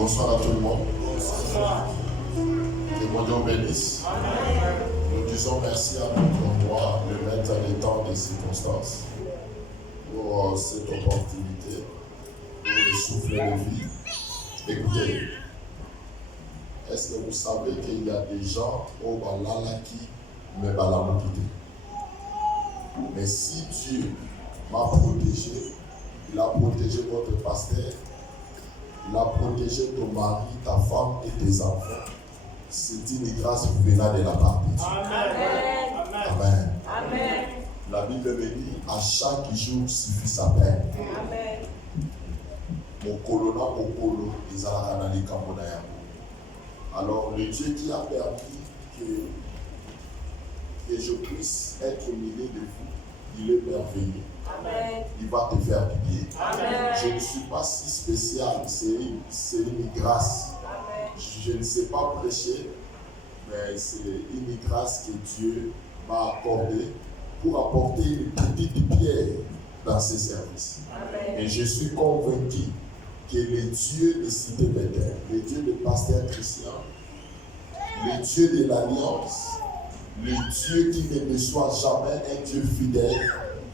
Bonsoir à tout le monde. Bonsoir. Que mon Dieu bénisse. Amen. Nous disons merci à notre roi, le maître des temps des circonstances, pour cette opportunité, pour le souffle de vie. Écoutez, est-ce que vous savez qu'il y a des gens au Balalaki, mais Balamokité? Mais si Dieu m'a protégé, il a protégé votre pasteur, il a protégé ton mari, ta femme et tes enfants. C'est une grâce venant de la part de Dieu. Amen. Amen. Amen. La Bible me dit, à chaque jour suffit sa peine. Amen. Mon colonna, mon colo, les alakanali kamonaya. Alors, le Dieu qui a permis que je puisse être mêlé de vous, il est merveilleux. Amen. Il va te faire du bien. Amen. Je ne suis pas si spécial, c'est une grâce. Amen. Je ne sais pas prêcher, mais c'est une grâce que Dieu m'a accordée pour apporter une petite pierre dans ses services. Amen. Et je suis convaincu que le Dieu de Cité Bethel, le Dieu de Pasteur Christian, le Dieu de l'Alliance, le Dieu qui ne déçoit jamais, un Dieu fidèle,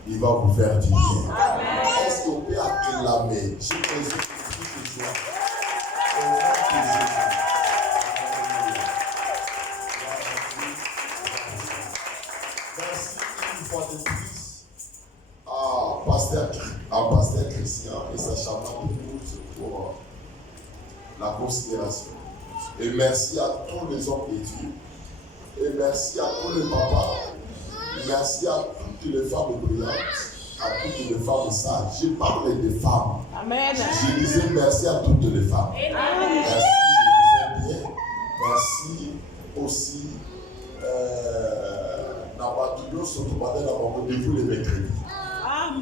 il va vous faire du bien. Amen. Est-ce qu'on peut acclamer? J'ai besoin de cris de joie. Au nom de Jésus. Merci une fois de plus à Pasteur Christian et sa charmante épouse pour la considération. Et merci à tous les hommes de Dieu. Et merci à tous les papas. Merci à toutes les femmes brillantes, à toutes les femmes sages. Je parle des femmes. Amen. Je disais merci à toutes les femmes. Amen. Merci, je disais bien. Merci aussi depuis les mercredis.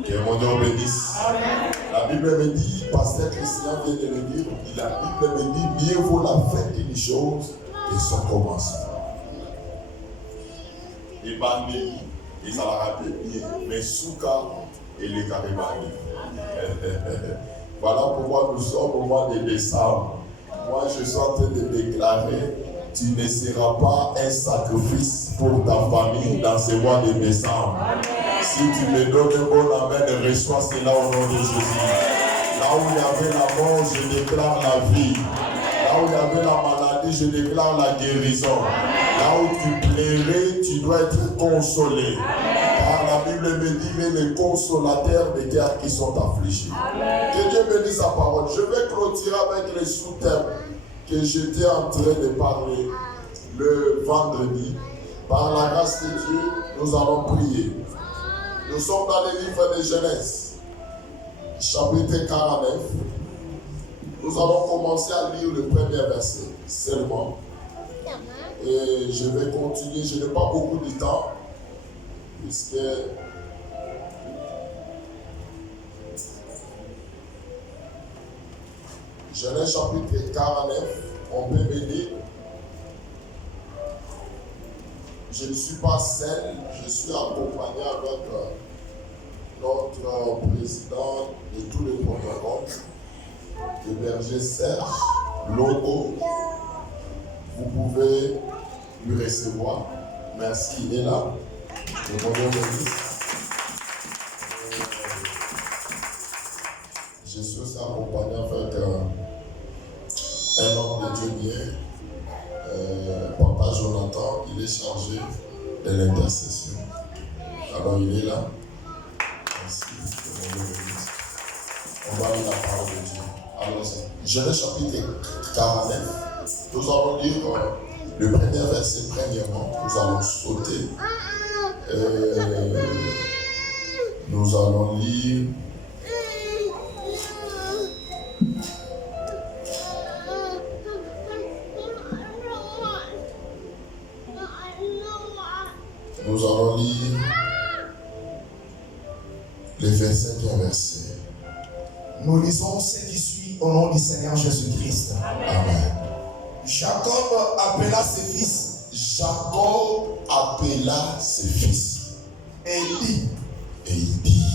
Que mon Dieu bénisse. Amen. La Bible me dit, Pasteur Christian vient de le dire, la Bible me dit, mieux vaut la fin d'une chose que son commencement. Et bandé, et ça l'a rappelé bien, mais Souka et les Karibani. Voilà pourquoi nous sommes au mois de décembre. Moi, je suis en train de déclarer, tu ne seras pas un sacrifice pour ta famille dans ce mois de décembre. Amen. Si tu me donnes un bon amen, reçois cela au nom de Jésus. Là où il y avait la mort, je déclare la vie. Là où il y avait la maladie, je déclare la guérison. Là où tu plairais, tu dois être consolé. Car la Bible me dit, mais les consolateurs des cœurs qui sont affligés. Que Dieu bénisse sa parole. Je vais clôturer avec les sous-thèmes que j'étais en train de parler le vendredi. Par la grâce de Dieu, nous allons prier. Nous sommes dans le livre de Genèse, chapitre 49. Nous allons commencer à lire le premier verset seulement. Et je vais continuer. Je n'ai pas beaucoup de temps, puisque Genèse chapitre 49, on peut me dire, je ne suis pas seul, je suis accompagné avec notre président de tous les protocoles, le berger Serge Logo. Vous pouvez lui recevoir. Merci, il est là. Le bonheur de lui. Je suis aussi accompagné avec un homme de Dieu bien. Papa Jonathan, il est chargé de l'intercession. Alors il est là. Merci. On va lire la parole de Dieu. Alors, Genèse chapitre 49. Nous allons lire le premier verset premièrement. Nous allons sauter. Nous allons lire. Nous allons lire les versets bien versés. Nous lisons ce qui suit au nom du Seigneur Jésus-Christ. Amen. Jacob appela ses fils. Jacob appela ses fils. Et il dit,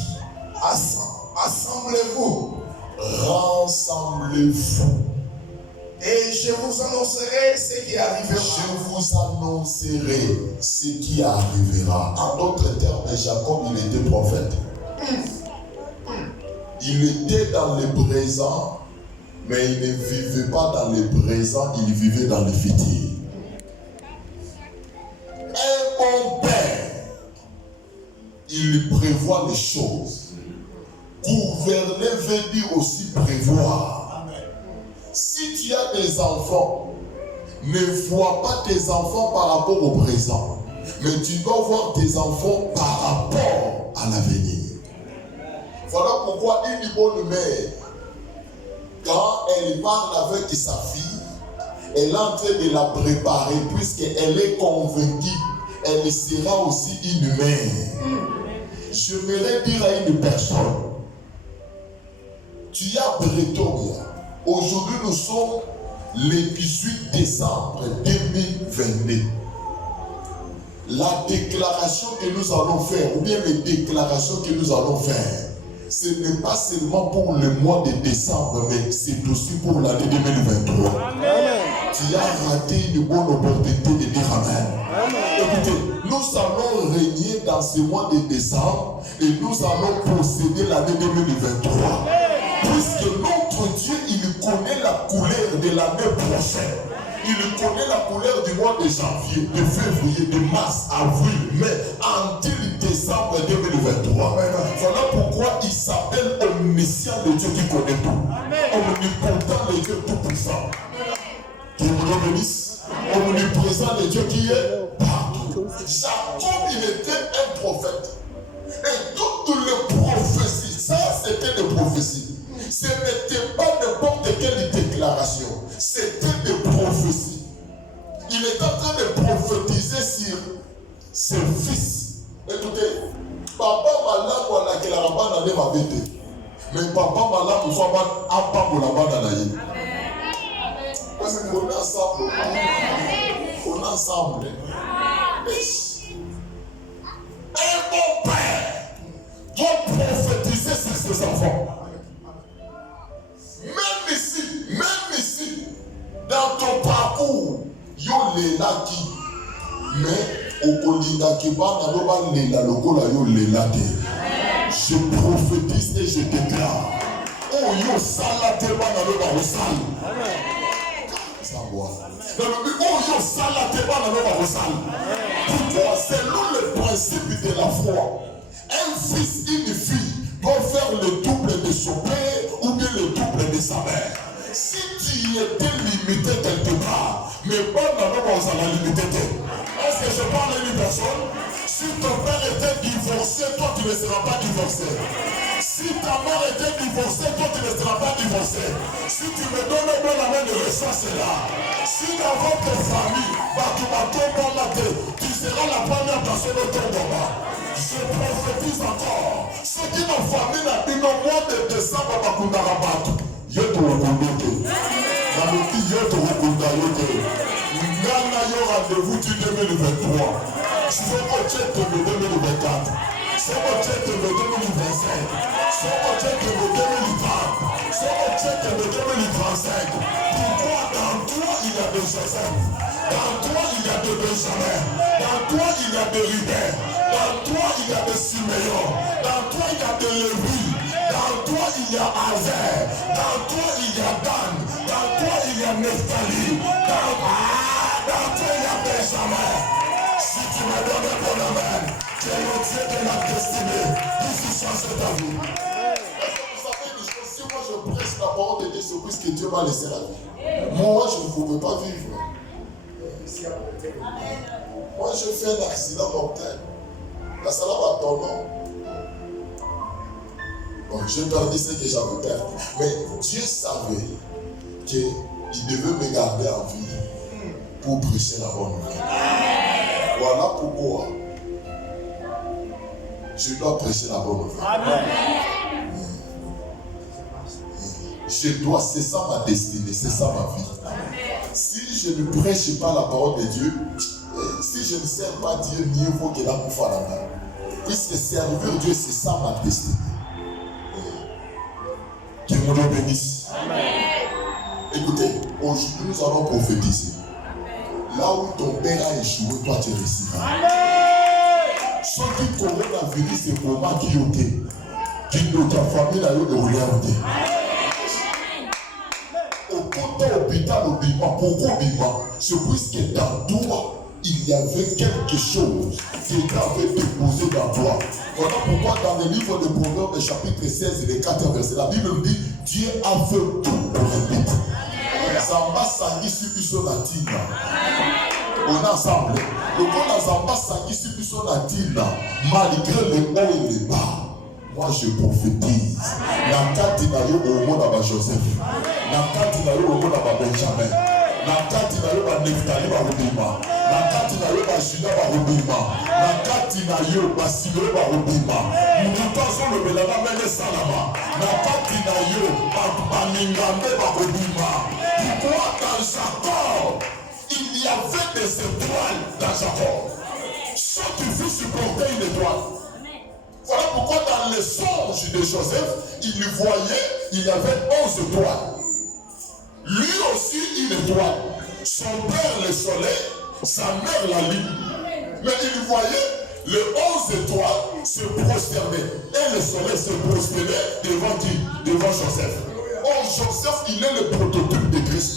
assemblez-vous. Rassemblez-vous. Et je vous annoncerai ce qui arrivera. Je vous annoncerai ce qui arrivera. En d'autres termes, Jacob, il était prophète. Il était dans le présent, mais il ne vivait pas dans le présent, il vivait dans le futur. Un bon père, il prévoit les choses. Gouverner veut dire aussi prévoir. Si tu as des enfants, ne vois pas tes enfants par rapport au présent, mais tu dois voir tes enfants par rapport à l'avenir. Voilà pourquoi une bonne mère, quand elle parle avec sa fille, elle est en train de la préparer puisqu'elle est convaincue, elle sera aussi une mère. J'aimerais dire à une personne, tu as Pretoria. Aujourd'hui, nous sommes le 18 décembre 2022. La déclaration que nous allons faire, ou bien les déclarations que nous allons faire, ce n'est pas seulement pour le mois de décembre, mais c'est aussi pour l'année 2023. Amen. Tu as raté une bonne opportunité de dire Amen. Écoutez, nous allons régner dans ce mois de décembre et nous allons posséder l'année 2023. Puisque notre Dieu, il connaît la couleur de l'année prochaine. Il connaît la couleur du mois de janvier, de février, de mars, avril, mai, en décembre 2023. Voilà pourquoi il s'appelle omniscient, le Dieu qui connaît tout. Omnipotent, le Dieu tout puissant. Que vous le bénisse. Omniprésent, le Dieu qui est partout. Jacob, il était un prophète. Et toutes les prophéties, ça c'était des prophéties. Ce n'était pas n'importe quelle déclaration. C'était des prophéties. Il est en train de prophétiser sur ses fils. Écoutez, papa Malam ou la Kelaraba n'a pas bêté. Mais papa Malam ou Faban a pas pour la bande. Parce qu'on est ensemble. On est ensemble. Un bon père doit prophétiser sur ses enfants. Même ici, dans ton parcours, yo lela ki, mais au kolinda ki ba na loba lela lokola yo lela te. Je prophétise et je déclare. Oh yo salate ba na loba osal. Ça voit. Oh yo salate ba na loba osal. Pourquoi? Selon le principe de la foi, un fils et une fille doivent faire le double de son père ou bien le double de sa mère. Si tu étais limité quelque part, mais pas dans le monde, ça va limiter. Est-ce que je parle à une personne? Si ton père était divorcé, toi tu ne seras pas divorcé. Si ta mère était divorcée, toi tu ne seras pas divorcé. Si tu me donnes un bon amen de reçois cela. Si dans votre famille, tu seras la première personne au ton moment. Je prophétise encore. Ceux qui n'ont famille n'a dit non mois de décembre à Bakundarabat. Je te reconnais. Dans le petit, je te reconnais. Nana yo rendez-vous du 2023. C'est mon check de 2024. C'est mon check de 2025. C'est mon check de 2030. C'est mon check de 2035. Pourquoi dans toi il y a de Joseph? Dans toi il y a de Benjamin. Dans toi il y a de Ribert. Dans toi il y a de Siméon. Dans toi il y a de Lévi. Dans toi il y a Azer. Dans toi il y a Dan. Dans toi il y a Nephtali. Dans toi il y a Benjamin. Si tu me donnes un bon amen, tu es le Dieu de la destinée. Pour changer ta vie. Est-ce que vous savez une chose? Si moi je prêche la parole de Dieu, c'est parce que Dieu m'a laissé la vie. Moi je ne pouvais pas vivre. Moi je fais un accident mortel. La salle va tomber. Bon, je perdis ce que j'avais perdu. Mais Dieu savait qu'il devait me garder en vie pour prêcher la bonne nouvelle. Voilà pourquoi je dois prêcher la bonne nouvelle. Je dois, c'est ça ma destinée, c'est ça ma vie. Si je ne prêche pas la parole de Dieu, si je ne sers pas Dieu, mieux vaut que la Koufarana. Puisque servir Dieu, c'est ça ma destinée. Que mon Dieu bénisse. Écoutez, aujourd'hui nous allons prophétiser. Là où ton père a échoué, toi tu réussiras. Ce qui coronavirus est pour moi qui est ok. Qui ne ta famille n'a eu de regarder. Au côté hôpital, au Bima, pourquoi Bima? C'est puisque dans toi, il y avait quelque chose qui avait déposé dans toi. Voilà pourquoi dans le livre de Proverbes, chapitre 16, les 4 versets, la Bible nous dit Dieu a fait tout pour répéter. Zamba Sangi Subiso Natina. On est ensemble. Le bon Zamba Sangi Subiso Natina, malgré le haut et le bas, moi je prophétise. La carte n'a eu au monde à Joseph. La carte n'a eu au monde à Benjamin. La carte n'a eu à Nephtali Barubima. La carte n'a eu à Judas Barubima. La carte n'a eu à Simé Barubima. Nous passons le Belana Mene Salama. La carte n'a eu à Ningame Barubima. Pourquoi dans Jacob, il y avait des étoiles dans Jacob. Ceux qui veulent supporter une étoile. Voilà pourquoi dans les songes de Joseph, il voyait, il y avait 11 étoiles. Lui aussi une étoile. Son père le soleil, sa mère la lune. Mais il voyait les 11 étoiles se prosterner. Et le soleil se prosternait devant qui? Devant Joseph. Oh, Joseph, il est le prototype de Christ.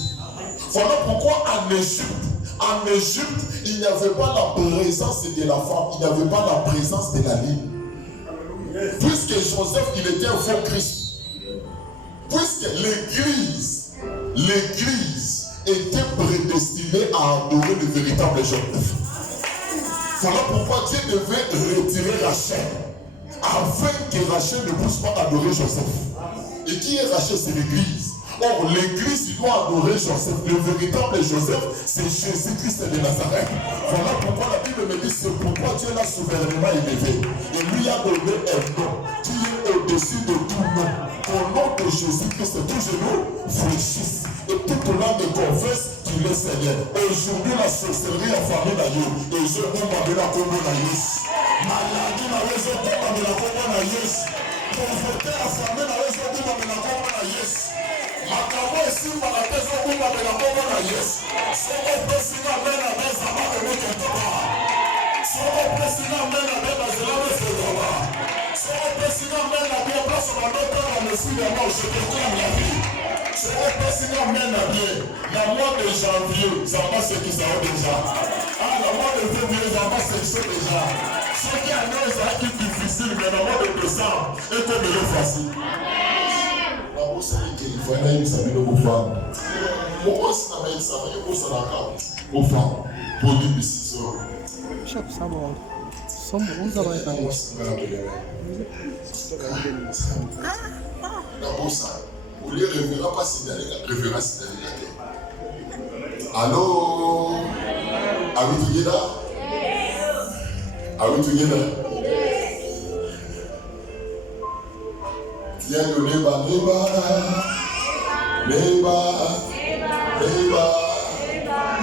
Voilà pourquoi en Égypte, il n'y avait pas la présence de la femme, il n'y avait pas la présence de la ligne. Puisque Joseph, il était un faux Christ. Puisque l'église était prédestinée à adorer le véritable Joseph. Voilà pourquoi Dieu devait retirer Rachel, afin que Rachel ne puisse pas adorer Joseph. Et qui est Rachel? C'est l'église. Or, l'église, il doit adorer Joseph. Le véritable Joseph, c'est Jésus-Christ de Nazareth. Voilà pourquoi la Bible me dit, c'est pourquoi Dieu l'a souverainement élevé. Et lui a donné un nom qui est au-dessus de tout nom. Au nom de Jésus-Christ, tous genoux fléchissent. Et toute langue confesse qu'il est Seigneur. Aujourd'hui, la sorcellerie a famille à Dieu. Et je vous m'amène à Congo na Yes. Maladie n'a pas été m'amène à Congo na Yes. Pauvreté a famille n'a pas été m'amène à Congo na Yes. Makambo ici, malade, je vous m'amène à Congo na Yes. Soko président mène à des amants de notre temps. Soko président mène à des baselades de Fedora. Soko président mène à des places sur la note dans le sud de la je déclare la vie. Soko président mène à bien. La mois de janvier, ça va ce qui ça va déjà. Ah, la mois de février, ça va ce qui c'est déjà. Ce qui annonce ça qui est difficile, mais la mois de décembre est comme le facile. La bourse est qu'il faut aller à une de vos femmes. Pourquoi c'est la même ça? Il faut ça la carte. Vos femmes, pour les décisions. Chef, ça va. Somos vai estar isso. La bourse, vous ne reverrez pas si d'aller la révérence d'aller. Allô? Are we together? Are we together? Tell your neighbor,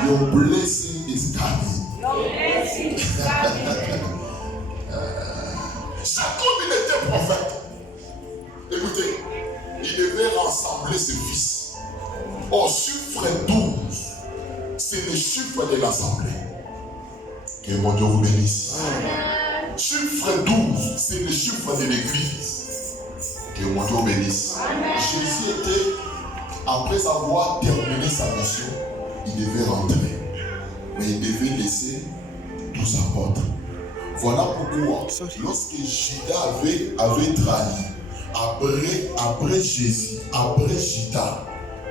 your blessing is coming. Jacob, il était prophète. Écoutez, il devait rassembler ses fils. Au chiffre 12, c'est le chiffre de l'assemblée. Que mon Dieu vous bénisse. Chiffre 12, c'est le chiffre de l'église. Que mon Dieu vous bénisse. Jésus était, après avoir terminé sa mission, il devait rentrer. Mais il devait laisser 12 apôtres. Voilà pourquoi, lorsque Judas avait trahi, après Jésus, après Judas,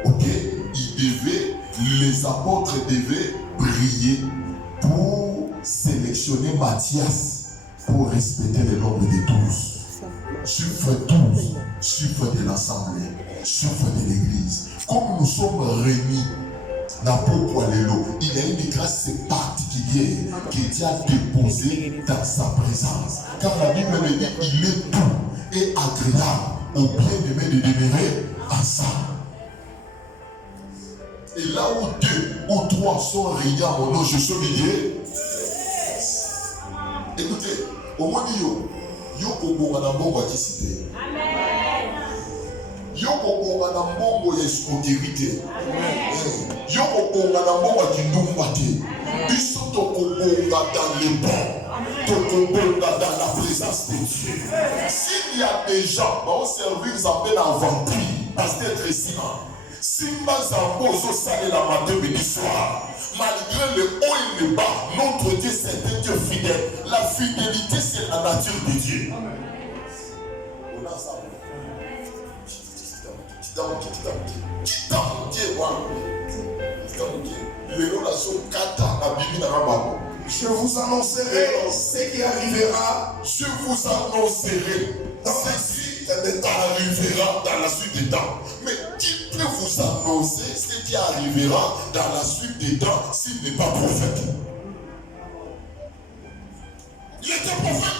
ok, les apôtres devaient prier pour sélectionner Matthias pour respecter le nombre de 12. Chiffre 12, chiffre de l'assemblée, chiffre de l'église. Comme nous sommes réunis, il y a une grâce particulière que Dieu a déposée dans sa présence. Car la Bible me dit il est doux et agréable au bien-aimé de demeurer ensemble. Et là où 2 ou 3 sont réunis à mon nom, je suis au milieu. Écoutez, au moins yo kobo na bongo akisite. Yo kobo okonga na mbongo ya escroquerie te. Yo okonga na mbongo ya kindumba te. Biso tokobonga dans le bon. Tokobonga dans la présence de Dieu. S'il y a des gens qui vont servir Zambé dans vampire, parce que c'est Simba. Simba Zambo Zosale la matin midi soir. Malgré le haut et le bas, notre Dieu c'est un Dieu fidèle. La fidélité c'est la nature de Dieu. On a ça. Je vous annoncerai ce qui arrivera. Je vous annoncerai ce qui arrivera dans la suite des temps. Mais qui peut vous annoncer ce qui arrivera dans la suite des temps s'il n'est pas prophète? Il était prophète.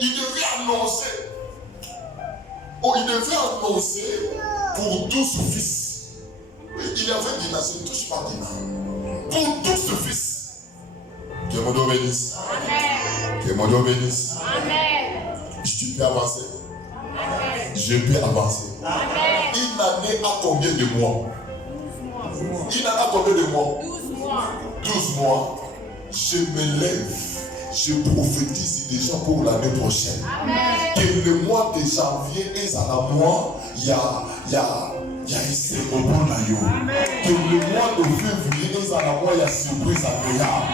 Il devait annoncer. Oh, il devait annoncer pour 12 fils. Il y avait dit, c'est touche pas dit. Pour 12 fils. Que mon Dieu bénisse. Amen. Que mon Dieu bénisse. Amen. Je peux avancer. Amen. Je peux avancer. Amen. Une année a combien de mois? 12 mois. Une année a combien de mois? 12 mois. 12 mois. Je me lève. Je prophétise déjà pour l'année prochaine. Amen. Que le mois de janvier est à la mois, il y a ici au bon aïe. Que le mois de février est à la mois, il y a surprise agréable.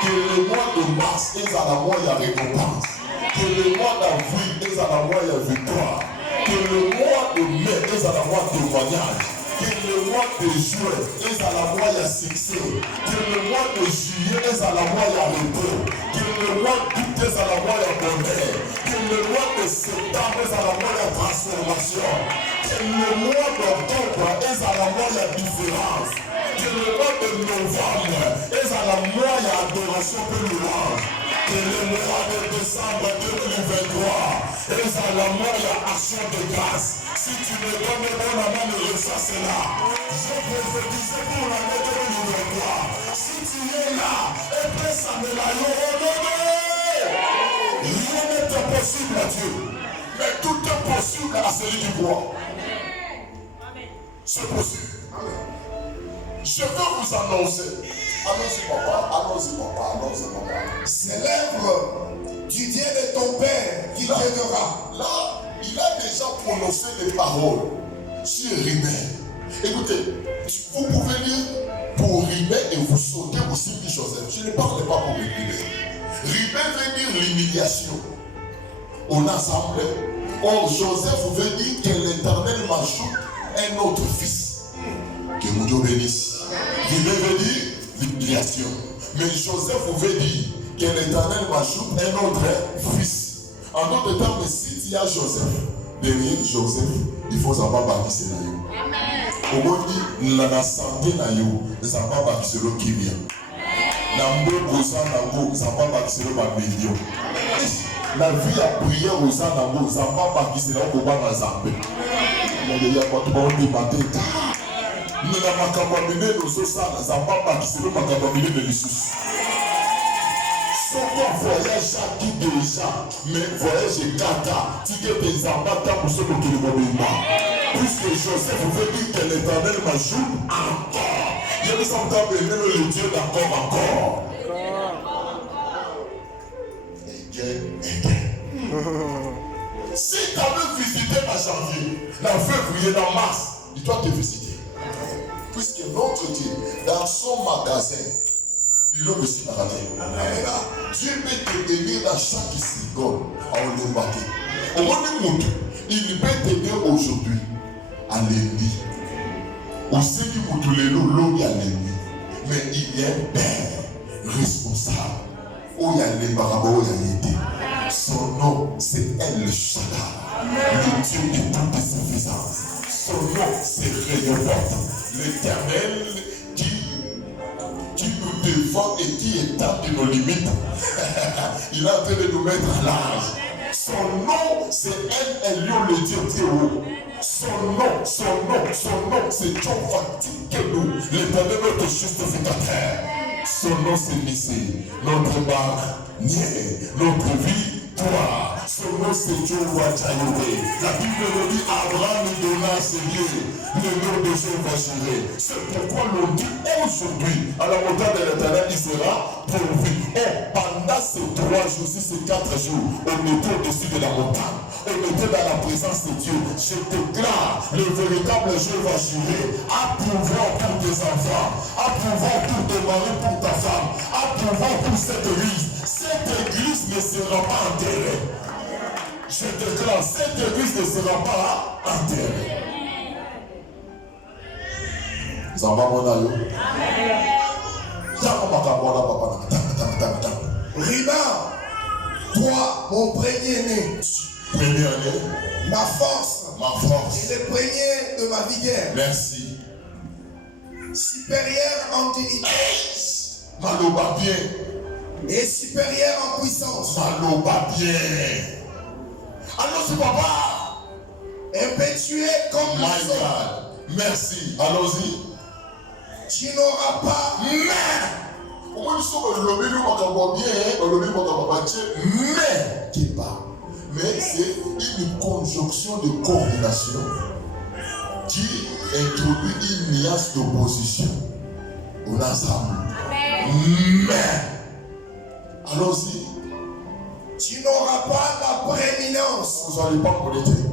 Que le mois de mars est à la mois, il y a récompense. Que le mois d'avril est à la mois, il y a victoire. Que le mois de mai est à la mois témoignage. Que le mois de juin est à la mois, il y a succès. Que le mois de juillet est à la mois, il y a repos. Que le mois d'août est à la mois, il y a bonheur. Que le mois de septembre est à la mois, il y a transformation. Que le mois d'octobre est à la mois, il y a différence. Que le mois de novembre est à la mois, il y a adoration pour louange. Que le mois de décembre 2023 est à la mois, il y a action de grâce. Si tu me donnes mon amour, ne reçois cela. Je prophétise pour l'année 2023. Si tu es là, et presse à me la rien n'est impossible à Dieu. Mais tout est possible à celui qui croit. C'est possible. Amen. Je veux vous annoncer. Allons-y papa, allons-y papa, allons-y papa. Célèbre du Dieu de ton Père qui t'aidera. Là, il a déjà prononcé des paroles sur Rimel. Écoutez, vous pouvez lire pour Rimel et vous sautez aussi dit Joseph. Je ne parle pas pour Rimel. Rimel veut dire l'humiliation. On assemble. Or, Joseph veut dire que l'Éternel m'ajoute un autre fils. Que mon Dieu bénisse. Rimel veut dire l'humiliation. Mais Joseph veut dire que l'Éternel m'ajoute un autre fils. En d'autres termes, si il y a Joseph, derrière Joseph, il faut savoir bâtir la yo. Au moins, la santé na yo, ça va bâtir le qui vient. La mboko ça na go, ça va bâtir le million. La vie à prière aux gens na go, ça va bâtir le koba na zambe. Il y a pas de bon débat. Nous n'avons pas cambié nos os, ça va bâtir le cambié de l'issue. Son voyage à qui déjà, mais voyage Kata, tu que des amateurs pour ceux qui ne vont pas. Puisque Joseph veut dire que l'Éternel m'ajoute encore. Il y a des appeler le Dieu d'accord encore. Si tu avais visité ma janvier, la février, dans mars, il doit te visiter. Puisque notre Dieu, dans son magasin, il a aussi raté. Dieu peut te bénir dans chaque seconde à le battre. Au moins de monde, il peut t'aider aujourd'hui à l'ennemi. On sait qu'il faut tous les lots à l'ennemi. Mais il y a un père responsable. Où il y a les barabos, il y a l'idée. Son nom, c'est El Shaddai, le Dieu de toute suffisance. Son nom, c'est Réhobot, l'Éternel qui nous défend et qui établit nos limites. Il est en train de nous mettre à l'âge. Son nom, c'est El Elyon, le Dieu Théo. Son nom, c'est Jehovah Tinkenu, l'Éternel notre justificateur. Son nom, c'est Missé, notre barnier, notre vie victoire. Son nom c'est Jehovah Jireh. La Bible nous dit Abraham nous donna à ses lieux. Le nom de Jehovah Jireh. C'est pourquoi l'on dit aujourd'hui à la montagne de l'Éternel, il sera pourvu. Pendant ces 3 jours, ces 4 jours, on était au-dessus de la montagne. On était dans la présence de Dieu. Je déclare le véritable Jehovah Jireh à pouvoir pour tes enfants, à pouvoir pour tes maris, pour ta femme, à pouvoir pour cette église. Cette église ne sera pas enterrée. Je déclare, cette église ne sera pas enterrée. Rima, toi, mon premier-né, ma force, et le premier de ma vigueur. Merci. Supérieur en dignité Maloba bien. et supérieur en puissance. Maloba bien. Allons-y, papa. Impétueux comme My les autres. God. Merci. Allons-y. Tu n'auras pas. Mais. Au moins, nous sommes le lobby, nous m'entendons bien. Le lobby m'entendons bien. Mais. Qui part. Mais c'est une conjonction de coordination qui introduit une nuance d'opposition au ensemble. Mais. Allons-y. Tu n'auras pas la prééminence. Vous n'allez pas politique.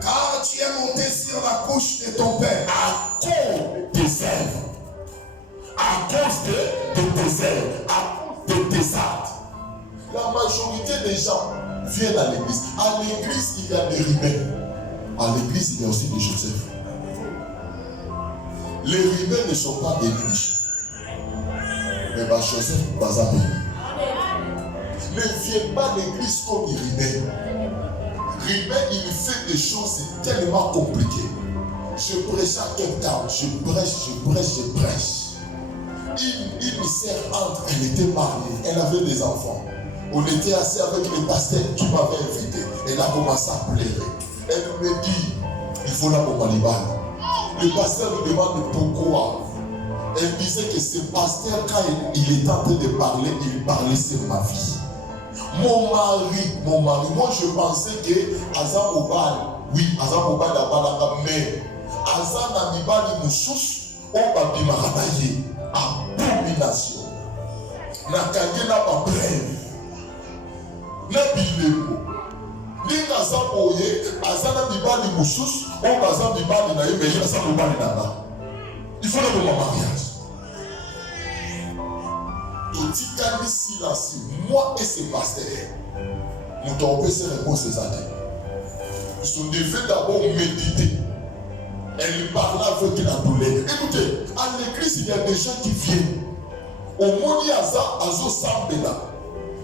Car tu es monté sur la couche de ton père. À cause des œuvres. À cause de tes œuvres. À cause de tes actes. La majorité des gens viennent à l'église. À l'église, il y a des rebelles. À l'église, il y a aussi des Joseph. Les rebelles ne sont pas bénis. Mais Joseph n'est pas béni. Ne viens pas à l'église comme des rebelles. Rebelle, il fait des choses tellement compliquées. Je prêche à quelqu'un, je prêche. Une servante, elle était mariée, elle avait des enfants. On était assis avec les pasteurs qui m'avaient invité. Elle a commencé à pleurer. Elle me dit, il faut la bombalibane. Le pasteur me demande pourquoi. Elle disait que ce pasteur, quand il était en train de parler, il parlait sur ma vie. Mon mari, moi je pensais que Azam Obal, oui, Azam Obal a balaka, mais Azam Namibali Moussous, on va bimaranaye, abomination. Nakanye n'a pas brève. Nabileko. Ning Azam Oye, Azam Namibali Moussous, on va Azam Bibali naye, mais il y a Azam Obal nana. Il faut le moment mariage. Moi et ces pasteurs, nous devons se répondre ces années. Ils devaient d'abord méditer. Elle parlait avec la douleur. Écoutez, à l'église, il y a des gens qui viennent. Au monde, il y a Azo Sambela.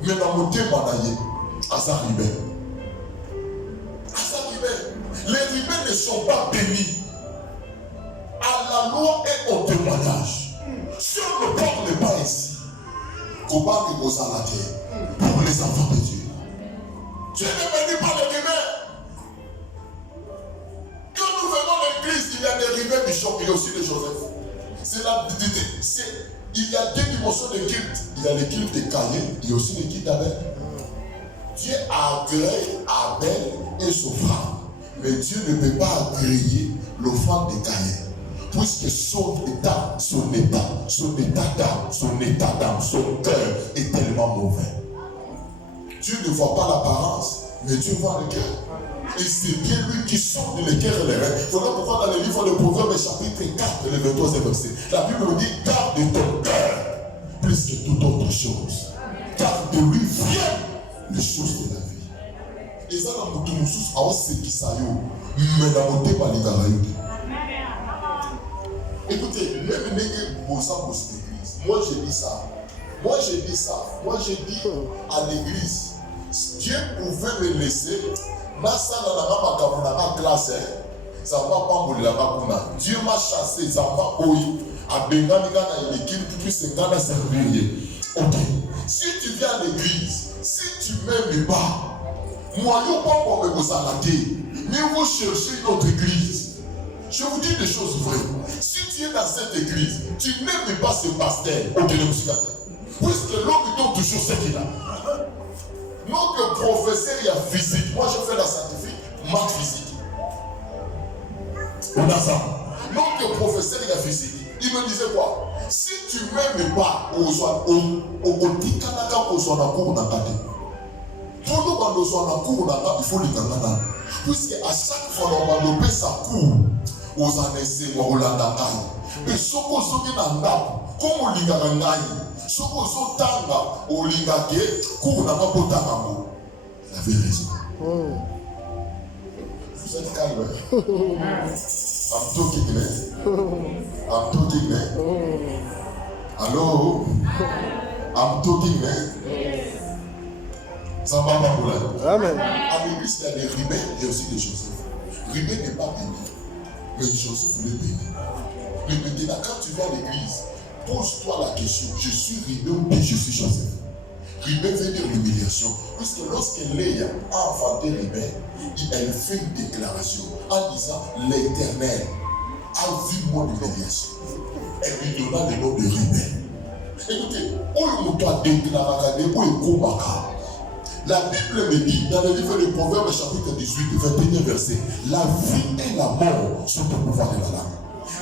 Mais dans mon thème, Aza Ribé. Les ribés ne sont pas bénis. À la loi et au témoignage. Si on ne parle pas ici, comment que vous à la terre pour les enfants de Dieu. Dieu ne bénit pas les rivets. Quand nous venons à l'église, il y a des rivets Bishop, il y a aussi des Joseph. C'est la il y a deux dimensions de culte. Il y a le culte de Caïn, il y a aussi le culte d'Abel. Dieu a agréé Abel et son frère. Mais Dieu ne peut pas agréer l'offrande de Caïn. Puisque son état d'âme, son cœur est tellement mauvais. Dieu ne voit pas l'apparence, mais Dieu voit le cœur. Et c'est bien lui qui sonde le cœur et les reins. Voilà pourquoi dans le livre de Proverbes, chapitre 4, le 23e verset, la Bible nous dit, garde ton cœur plus que toute autre chose. Car de lui viennent les choses de la vie. Et ça, dans notre moussous, à ce qui s'aille, mais dans mon thème, il va. Écoutez, même les Bossa Bossa l'église, moi j'ai dit ça. Moi j'ai dit à l'église, Dieu pouvait me laisser, classe, ça va pas mourir là-bas. Dieu m'a chassé, ça va boy, à Benganiga, il est qui plus s'engage à servir. Ok, si tu viens à l'église, si tu m'aimes pas, moi je ne peux pas me salader, mais vous cherchez une autre église. Je vous dis des choses vraies. Si tu es dans cette église, tu n'aimes pas ce pasteur au télémusicateur. Puisque l'homme donne toujours ce qu'il a. Notre professeur, il y a physique. Moi, je fais la scientifique, maths physique. On a ça. Notre professeur, il y a physique. Il me disait quoi? Si tu m'aimes pas, au Tikanaka, au Sonakour, on a gâté. Pour nous, quand on a cours, il faut les gagner. Puisque à chaque fois, on va développer sa cour aux années, on l'a gagné. Et ce qu'on a comme on l'a gagné, ce qu'on a tanga, on l'a gagné, cours n'a pas pour tango. Il avait raison. Vous êtes calme. I'm talking there. I'm talking there. Allô? I'm talking there. Ça va pas pour là. Amen. À l'église, il y a des Ribet, il y a aussi des Joseph. Ribet n'est pas béni, mais Joseph voulait béni. Mais maintenant, quand tu vas à l'église, pose-toi la question, je suis Ribet ou bien je suis Joseph? Ribet veut dire l'humiliation. Puisque lorsque Léa a enfanté Ribet, elle fait une déclaration en disant l'Éternel a vu mon humiliation. Elle lui donna le nom de Ribet. Écoutez, où il doit déclarer, où il combat. La Bible me dit, dans le livre de Proverbes, chapitre 18, 21 verset, la vie et la mort sont au pouvoir de la langue.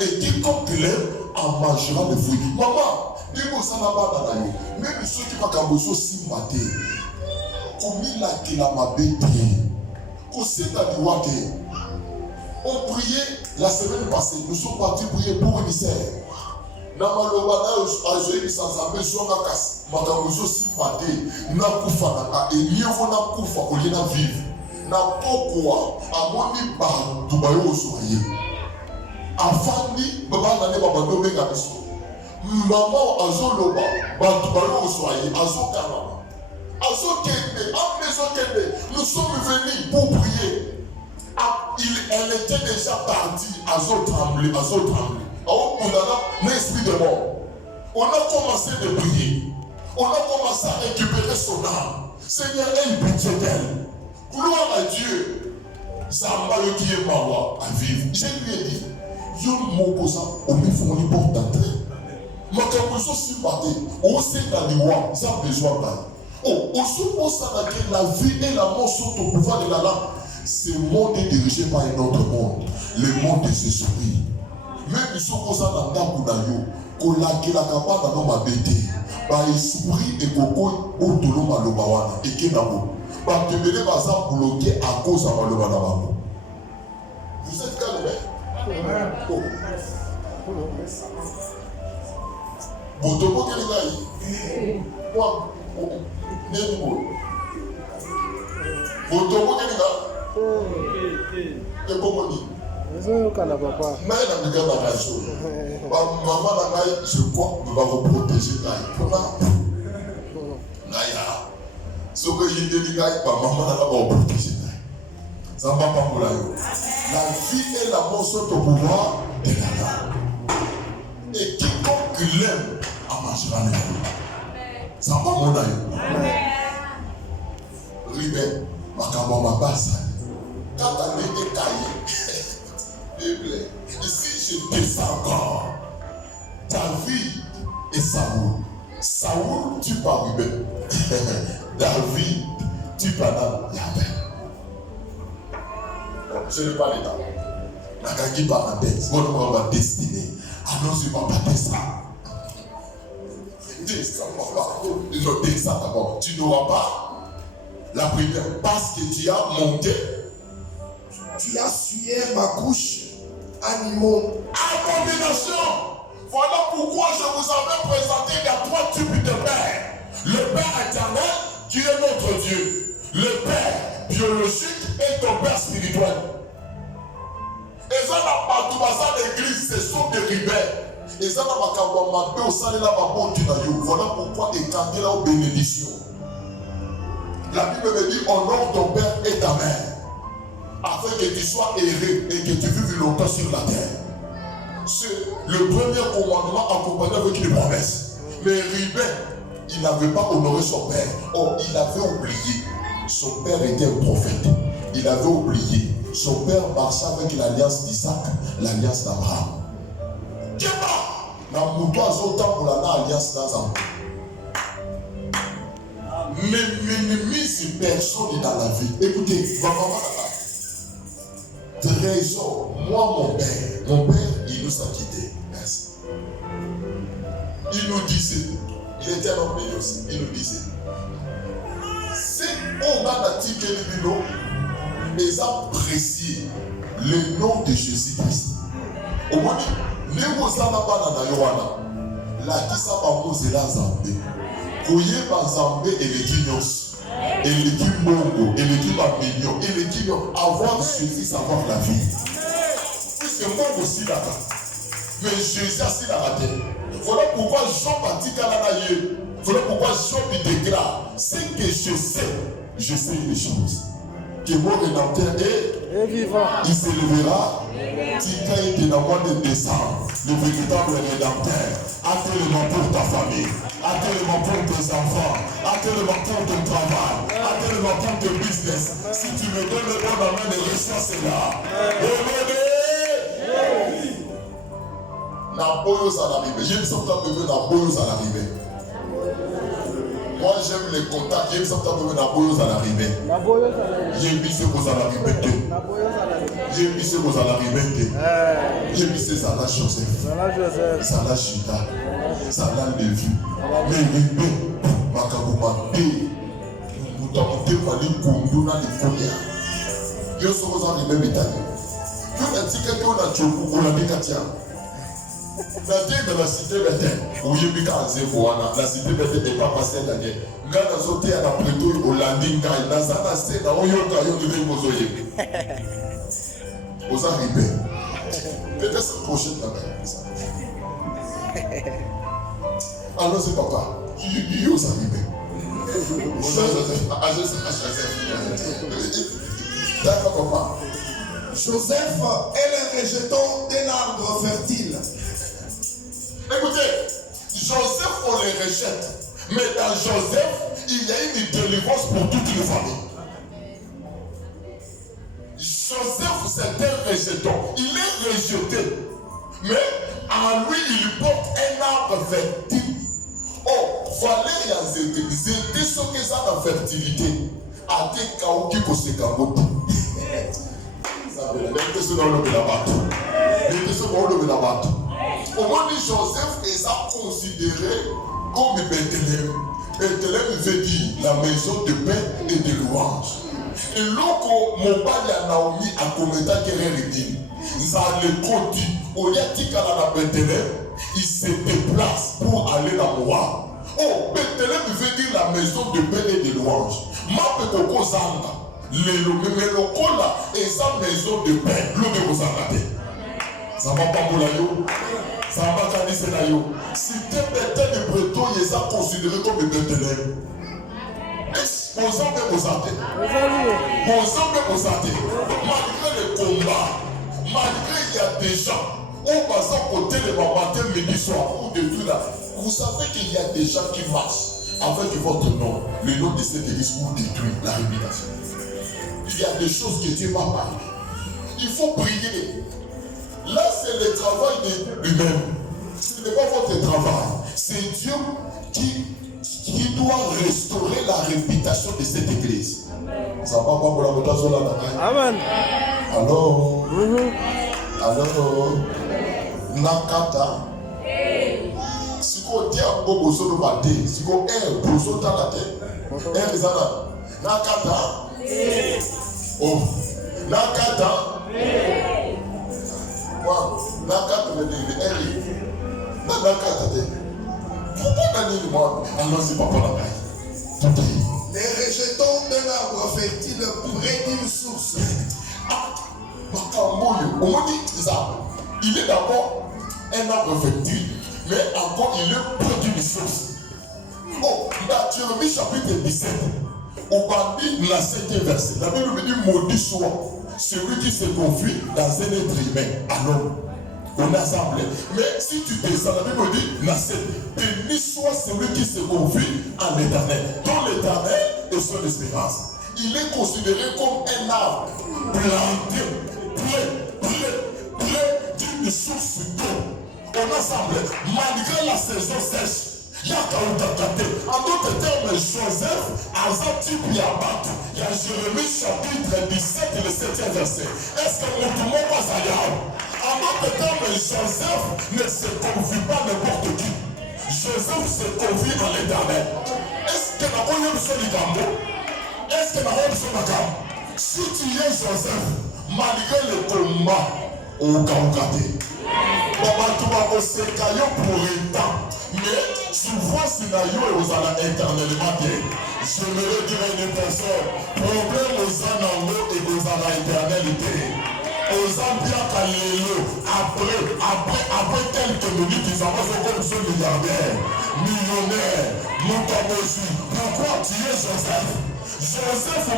Et quiconque l'aime en mangera le fruit. Maman, dis-moi ça là-bas, même ceux qui ne sont pas si matés, comme il a été la mabé, qu'on s'est dit, on priait la semaine passée, nous sommes partis prier pour une sœur. Namalobana azoyi sanzambe songa kasi makambo simpate na kufa na elievo na kufa kolina vivre na pokwa amoni bantu bayoso ye afandi baba na baba ndo benga biso mama azoloba bantu bayoso ye azokana azokende amezokende nous sommes venus pour prier. Elle était déjà partie azotremble. L'esprit de mort. On a commencé de prier. On a commencé à récupérer son âme. Seigneur, aie pitié d'elle. Gloire à Dieu. Zamba qui est mawa à vivre. Je lui ai dit, yo mokosa au mifon ni porte d'entrée. Makamuso si baté, on sait dans les rois, ça a besoin d'aide. Oh, on suppose que la vie et la mort sont au pouvoir de la langue. Ce monde est dirigé par un autre monde, le monde des esprits. Même si on a un peu qu'on a la capable de nous embêter, par l'esprit et coco, ou tout le monde et qui n'a pas. Tu me vas bloquer à cause de la. Vous êtes calme? Vous devez que quoi? Et comment dire? Papa. Mais la méga bagage. Maman, je crois que nous allons protéger Naya. Ce que j'ai dit, maman, va protéger. Ça va pas pour la vie et la mort sont au pouvoir de la langue. Et quiconque l'aime en mangera le fruit. Ça va mon aïe. Ribet, ma cabane basse. Quand on est décaillé, ici je descends encore. David et Saoul. Saoul, tu parles Ribet. David, tu parles Yahweh. Ce n'est pas l'état. La gagné parenthèse. Moi, on va destiner. Annonce pas ça. Dis ça d'abord. Tu n'auras pas la première parce que tu as monté. Tu as sué ma couche animaux. Abomination. Voilà pourquoi je vous avais présenté les trois types de pères. Le Père éternel, qui est notre Dieu. Le Père biologique et ton Père spirituel. Et ça n'a pas tout ça l'église, ce sont des ribelles. Et ça n'a pas qu'à voir ma au salé là voilà pourquoi écarter là aux bénédictions. La Bible me dit honore ton père et ta mère, afin que tu sois erré et que tu vives longtemps sur la terre. C'est le premier commandement accompagné avec une promesse. Mais Ribet, il n'avait pas honoré son père. Or, il avait oublié. Son père était un prophète. Il avait oublié. Son père marchait avec l'alliance d'Isaac, l'alliance d'Abraham. ne minimise personne dans la vie. Écoutez, trésor, moi mon père, il nous a quittés. Merci. Il nous disait, il était un homme béni aussi, il nous disait, si on a l'article de l'eau, ils apprécient le nom de Jésus-Christ. Au moins, nous avons la kisa bamozela Nzambe. Koyeba Nzambe eleki nyonso. Eleki mbongo, eleki bamillion, eleki avoir Jésus, savoir la vie. Puisque mbongo aussi là. Mais Jésus a si la raté. Voilà pourquoi Jean Baptiste a la yé. Voilà pourquoi Jean lui déclare, c'est que je sais les choses. Que mon rédempteur est vivant. Il s'élèvera. Tika était dans le mois de décembre. Le véritable rédempteur. Attends-le pour ta famille. Attends-le pour tes enfants. Attends-le pour ton travail. Attends-le pour ton business. Si tu me donnes le bon amen de reçois cela. Napoyos à l'arrivée. J'aime ça quand même Napoyos à l'arrivée. Moi j'aime les contacts. J'aime ça quand même Napoyos à l'arrivée. J'aime bien que vous à l'arrivée. J'aime bien que vous à l'arrivée. J'aime bien que ça l'a Joseph. Ça l'a Chita. Ça l'a Lévi. Mais Ribé. Makaboumate. Moutamoute Mali Koundou na Likonia. Yo so vous à l'arrivée Mitani. Yo na tika yo na Chokou. On a mis Katia. La terre de la cité Bethel, où il y a la cité Bethel n'est pas passée la guerre. Gana sauté à la prétoire au landing, dans un assez dans un yoga, il y a des mozoyés. Aux arrivés. Peut-être c'est le prochain travail. Alors c'est papa, il y a aux arrivés. D'accord papa. Joseph est le rejeton d'un arbre fertile. Écoutez, Joseph, on les rejette. Mais dans Joseph, il y a une délivrance pour toutes les familles. Joseph, c'est un rejeton. Il est rejeté. Mais en lui, il porte un arbre fertile. Oh, fallait y avoir zété ce que ça la fertilité. A des cas qui posent camotes. Ça veut dire que c'est dans le bateau. Mais c'est dans le bateau. Au moment où Joseph est considéré comme Bethléem. Bethléem veut dire la maison de paix et de louange. Et lorsque mon père Naomi a commenté qu'il est dit, ça le côté, au lieu de Bethléem, il se déplace pour aller dans Moab. Oh, Bethléem veut dire la maison de paix et de louange. Ma Pekoko Zanga, le lokola et sa maison de paix, le Zanga. Ça va pas pour la yo. Ça va pas dire c'est la yo. Si tu es de Breton, il est considéré comme des Bethléem. Mon sang est aux santé. Mon sang est aux santé. Malgré les combats, malgré il y a des gens, on passe à côté de ma matin, midi, soir, ou de tout là. Vous savez qu'il y a des gens qui marchent avec votre nom. Le nom de cette église pour détruire la réputation. Il y a des choses que Dieu m'a parlé. Il faut prier. Là, c'est le travail de lui-même. Ce n'est pas votre travail. C'est Dieu qui doit restaurer la réputation de cette église. Ça va pas pour la méthode là. Amen. Alors. Alors. Nakata. Si vous dites un peu de choses, si vous dites un peu de choses, Nakata. Oh. Nakata. Wow, Nakata me dit, Nakata de. Pourquoi n'a dit moi? Alors c'est pas pour la paille. Les rejetons d'un arbre fertile près d'une source. Ah, Makamboyo, on me dit ça. Il est d'abord un arbre fertile, mais encore il est près d'une source. Oh, dans Jérémie chapitre 17, au bandit la 7e verset, la Bible me dit maudit soit celui qui se confie dans un être humain, à l'homme, en assemblée. Mais si tu descends, la Bible dit, béni soit celui qui se confie en l'éternel. Dans l'éternel est son espérance. Il est considéré comme un arbre planté, près d'une source d'eau. En assemblée, malgré la saison sèche, En d'autres termes, Joseph a un type Yabat. Il y a Jérémie chapitre 17 et le 7e verset. Est-ce que mon monde va s'aller? En d'autres termes, Joseph ne se confie pas n'importe qui. Joseph se confie en l'Éternel. Est-ce que nous avons besoin du Gambo? Est-ce que nous avons besoin de Gambo? Si tu es Joseph, malgré le combat, au Gaougaté, tu vas au Sekayo pour un temps. Mais souvent, si nous avons éternellement dit, je me dire à une personne, problème aux anango et aux éternalité. Aux ambiants après quelques minutes, ils avancent comme ce milliardaire, millionnaire, Montamosu. Pourquoi tu es Joseph? Joseph,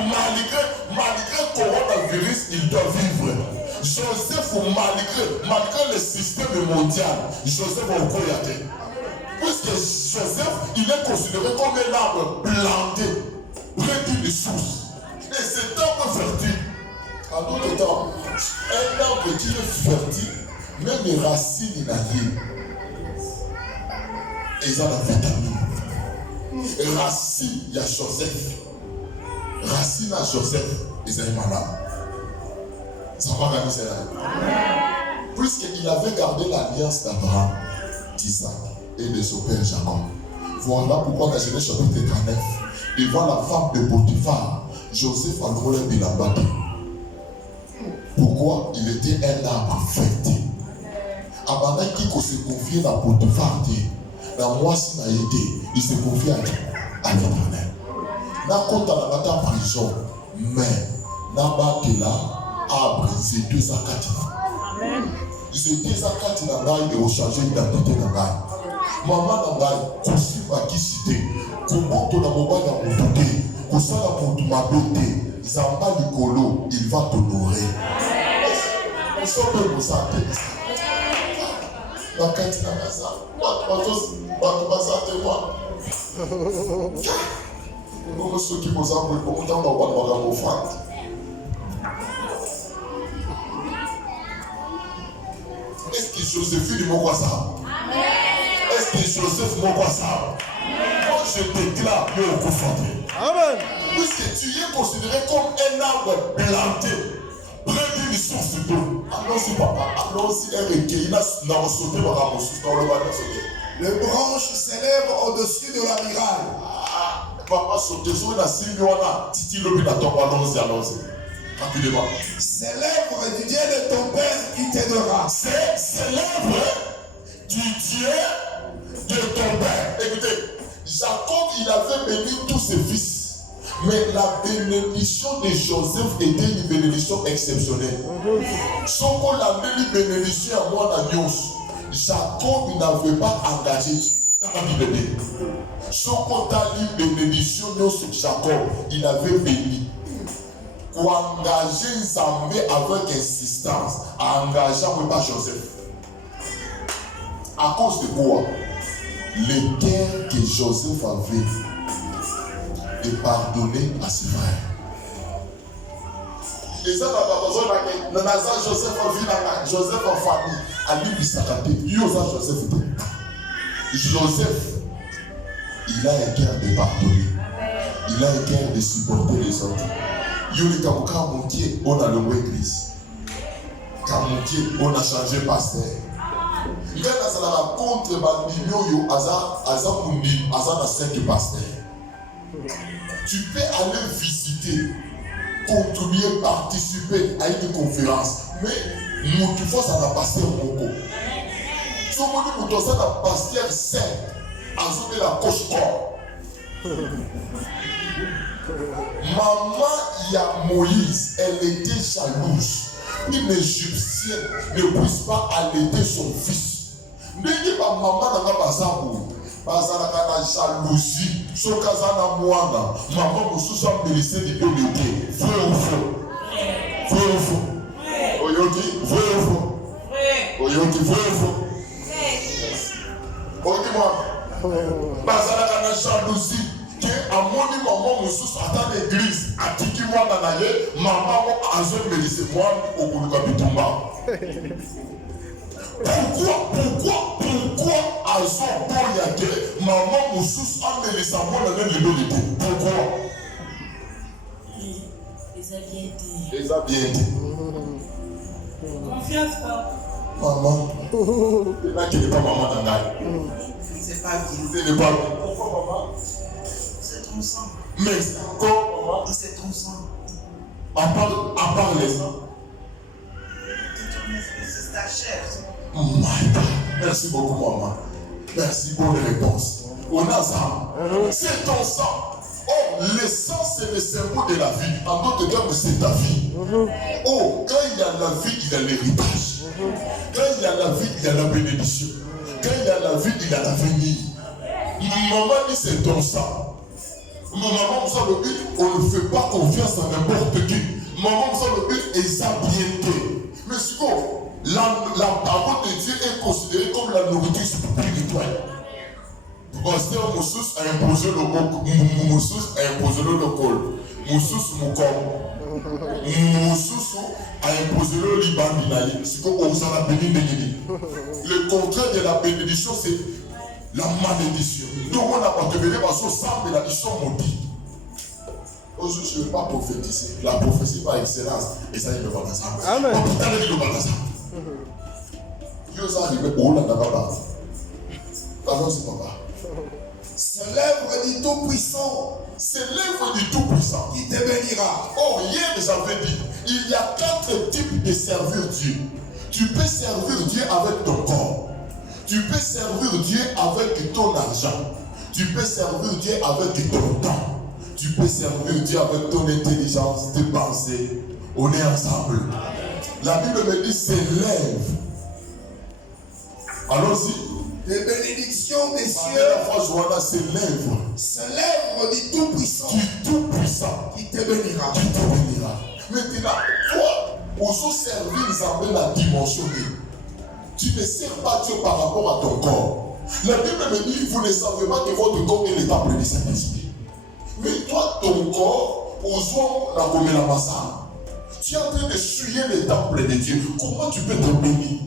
malgré coronavirus, il doit vivre. Joseph, malgré le système mondial, Joseph a encore. Puisque Joseph, il est considéré comme un arbre planté près d'une source. Et cet arbre fertile, en d'autres temps, un arbre qui est fertile, même les racines, il n'a rien. Et ils ont la vitamine. Racine, il y a Joseph. Racine à Joseph, ils ont un malade. Ça va gagner cela. Puisqu'il avait gardé l'alliance d'Abraham, d'Isaac et de son père Jacob. Voilà pourquoi dans Genèse chapitre 39, devant la femme de Potiphar, Joseph a loué Bilambati. Pourquoi? Il était un arbre fertile. Avant qu'il se confie à Potiphar, dans moi si n'a été, il se confie à l'Éternel. N'a compte à la prison, mais n'a pas de là, arbre, c'est 2 à 4. C'est 2 à 4 et au changer d'identité dans la maman n'a pas qui cité, comment ton amour n'a pas monté, pour ça la montre m'a beauté, Zamba Nicolo, il va t'honorer. Nous sommes pour ça. La quête n'a pas ça. Pas ça, t'es moi. Nous sommes qui vous avons pour autant dans vos fans. Est-ce que Joséphine est mon quoi ça? Est-ce que Joseph m'a quoi ça? Moi je déclare au conforté. Amen. Puisque tu es considéré comme un arbre planté près d'une source d'eau. Allons-y papa, allons-y Eric, n'a sauté dans la mousse, dans le bâtiment sauté. Les branches s'élèvent au-dessus de la muraille. Papa sauté sur une assignona, titi lobi na tombe, allons-y. Rapidement. C'est l'œuvre du Dieu de ton père qui t'aidera. C'est l'œuvre du Dieu de ton père. Écoutez, Jacob, il avait béni tous ses fils. Mais la bénédiction de Joseph était une bénédiction exceptionnelle. Sauf qu'on a mis une bénédiction à moi dans Dios. Jacob, il n'avait pas engagé Dieu. Sauf qu'on a mis une bénédiction sur Jacob, il avait béni. Pour engager Zambé avec insistance, à engager pas Joseph. À cause de quoi? Les terres que Joseph avait et pardonné à ses frères. Et ça, Joseph en vie, Joseph en famille, à lui, Joseph, il a un cœur de pardonner. Il a un cœur de supporter les autres. On a loué l'église. On a changé pasteur. Il y a un contre Bandimio, Azan 5 pasteurs. Tu peux aller visiter, contribuer, participer à une conférence, mais nous faut ça n'a pasteur Moko. Si on dit ça n'a pasteur 5, Azan la coche corps. Maman, il y a Moïse, elle était jalouse. Une Égyptienne ne puisse pas allaiter son fils. Mais maman n'a pas ça pour la jalousie. Ce cas moana, maman vous sous un ministère de l'unité. Vrai ou faux? Vrai ou faux? Oyoki, vrai ou faux? Oyoki, vrai ou faux? Oyoki-moi. Bazala jalousie. À mon maman me sous à l'église, à Tiki moi nanaye, maman a besoin de laisser moi au bout du Bitumba. Pourquoi à son bon yake, maman les amours dans le libérité. Pourquoi? Les a bien dit. Les a bien dit. Confiance, papa. Maman. Il y en a qui n'est pas maman dans la C'est pas bien. c'est le pas. Pourquoi maman? C'est ton sang. Mais c'est encore maman. C'est ton sang. À part les sangs. C'est ton esprit, c'est ta chair. Oh my God. Merci beaucoup maman. Merci pour les réponses. On a ça. C'est ton sang. Oh, le sang c'est le symbole de la vie. En d'autres termes, c'est ta vie. Oh, quand il y a la vie, il y a l'héritage. Quand il y a la vie, il y a la bénédiction. Quand il y a la vie, il y a l'avenir. Maman dit c'est ton sang. Maman, vous savez, le but, on ne fait pas confiance à n'importe qui. Maman, vous savez, le but est sa bienté. Mais c'est quoi? La parole de Dieu est considérée comme la nourriture spirituelle. Pasteur Moussous a imposé le col. Moussous a imposé le col. Moussous Moukom. Moussous a imposé le Liban Binaï. C'est quoi? On s'en a béni. Le contraire de la bénédiction, c'est la malédiction. Donc on n'a pas devenu parce que sans bénédiction maudit. Aujourd'hui, je ne vais pas prophétiser. La prophétie par excellence. Et ça, il ne va pas ça. Amen. Dieu s'est arrivé au là-bas. Pardon, c'est papa. C'est l'œuvre du Tout-Puissant C'est l'œuvre du Tout-Puissant qui te bénira. Oh, hier j'avais dit, il y a 4 types de servir Dieu. Tu peux servir Dieu avec ton corps. Tu peux servir Dieu avec ton argent. Tu peux servir Dieu avec ton temps. Tu peux servir Dieu avec ton intelligence, tes pensées. On est ensemble. La Bible me dit, s'élève. Allons-y. Les bénédictions des cieux La fois, Joanna s'élève. c'est l'œuvre du Tout-Puissant Du Tout-Puissant. qui te bénira. Qui te bénira. Maintenant, toi, aux servir, ils appellent la dimension. Tu ne sers pas Dieu par rapport à ton corps. La Bible me dit, vous ne savez pas que votre corps est le temple du Saint-Esprit. Mais toi, ton corps, aux hommes, la comme la massa. Tu es en train de suyer le temple de Dieu. Comment tu peux te bénir?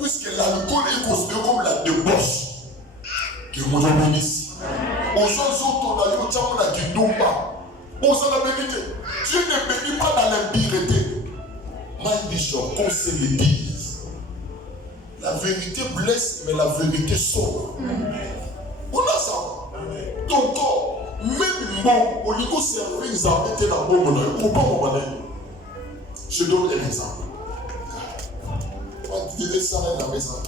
Puisque l'alcool est considéré comme la débauche. Que mon Dieu bénisse. Aux autres, on a qui tombe pas. On s'en a béni. Dieu ne bénit pas dans l'impureté. My bishop, qu'on se le dise. La vérité blesse, mais la vérité sauve. On a ça. Ton corps, même bon, au niveau servir, ils ont été la bonne monnaie. Je donne un exemple. Tu dis ça dans la maison.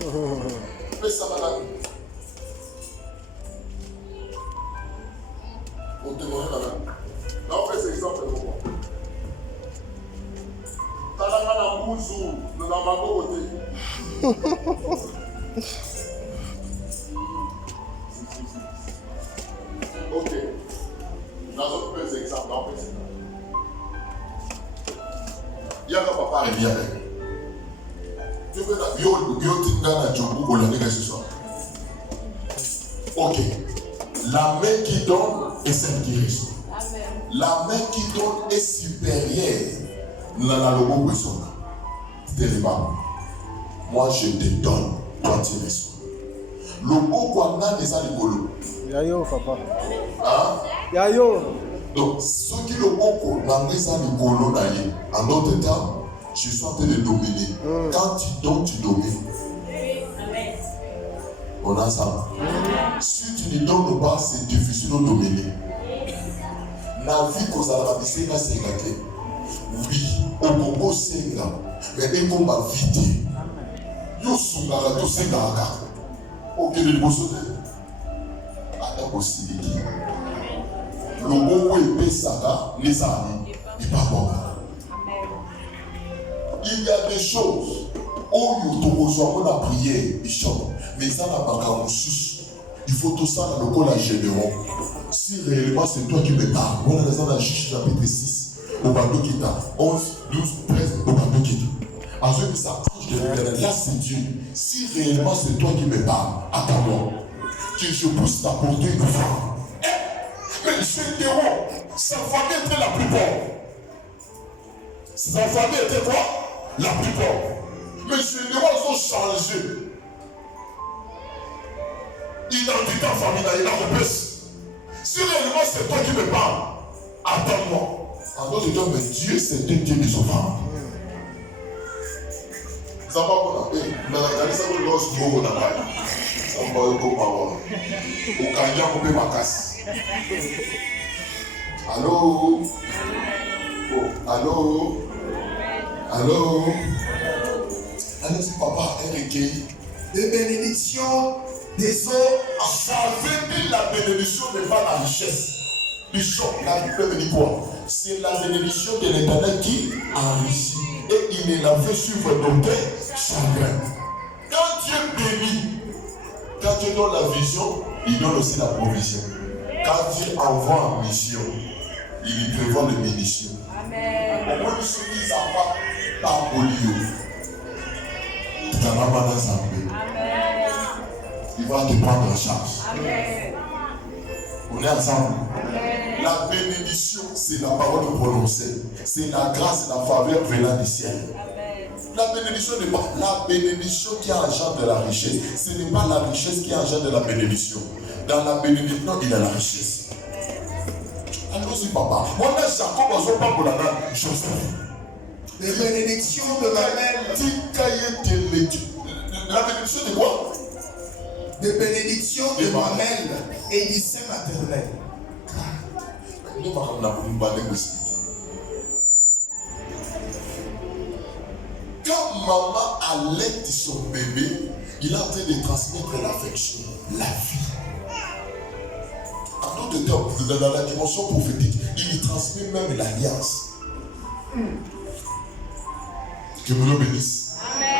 Fais ça madame. On te demande la main. Là, on fait cet exemple pour moi. Talanga na mbuzu, na mabote. Ok. Dans un peu d'exemple, on fait ça. Il y a un papa et bien. Tu veux la biotinga na djobu ou la nègre ce soir. Ok. La main qui donne est celle qui reçoit. La main qui donne est supérieure. La lobo personne. Moi je te donne, toi tu reçois. Lobo quoi n'a des aligolo. Yayo, papa. Hein? Yayo. Donc, ce qui le beaucoup n'a des aligolo d'ailleurs. En d'autres termes, je suis en train de dominer. Quand tu donnes, tu domines. On a ça. Si tu ne donnes pas, c'est difficile de dominer. La vie qu'on a rabaissé, c'est gâté. Oui, au Congo, c'est là. Mais dès qu'on va vite, yo sungara, yo sengara. Ok, les bosses. À la possibilité. Le bon où est Sara, les amis, et pas bon. Il y a des choses où nous besoin de la prière, Bishop. Mais ça n'a pas qu'à il faut tout ça dans le col à généraux. Si réellement c'est toi qui me parles, on a raison dans Juge chapitre 6, au Bando Kita, 11, 12, 13, au Bando Kita. En ce que ça touche de l'éternel, là c'est Dieu. Si réellement c'est toi qui me parles, attends-moi, que je puisse t'apporter une femme. Mais je t'interromps, sa famille était la plus pauvre. Sa famille était quoi? La plus pauvre. Mais je les ont changé. Identité en famille, il a repoussé. Si réellement c'est toi qui me parles, attends-moi. En d'autres termes, mais Dieu, c'est Dieu qui est souverain. Ça va pas, mais regardez ça que l'os gros là-bas. Ça va pas comme parole. Au Kenya, on peut ma casse. Allô? Oh, allô? Allô? Allez-y, papa, un recueil de bénédiction des eaux. Ça veut dire la bénédiction n'est pas la richesse. Bishop, la Bible dit quoi? C'est la bénédiction de l'Éternel qui enrichit. Et il ne la fait suivre d'aucun chagrin. Quand Dieu bénit, quand Dieu donne la vision, il donne aussi la provision. Quand Dieu envoie en mission, il prévoit les bénédictions. Amen. Au moins, ceux qui n'ont pas polio. Amen. Il va te prendre en charge. Amen. On est ensemble. Amen. La bénédiction, c'est la parole prononcée. C'est la grâce et la faveur venant du ciel. Amen. La bénédiction n'est pas la bénédiction qui engendre de la richesse. Ce n'est pas la richesse qui engendre de la bénédiction. Dans la bénédiction, il y a la richesse. Allons-y, papa. On a Jacob, on n'a pas pour la Joseph. Les bénédictions de ma mère. La bénédiction de quoi? Des bénédictions de Mamel et du sein maternel. Quand maman allait son bébé, il a en train de transmettre l'affection, la vie. En d'autres termes, dans la dimension prophétique, il transmet même l'alliance. Que vous le bénisse.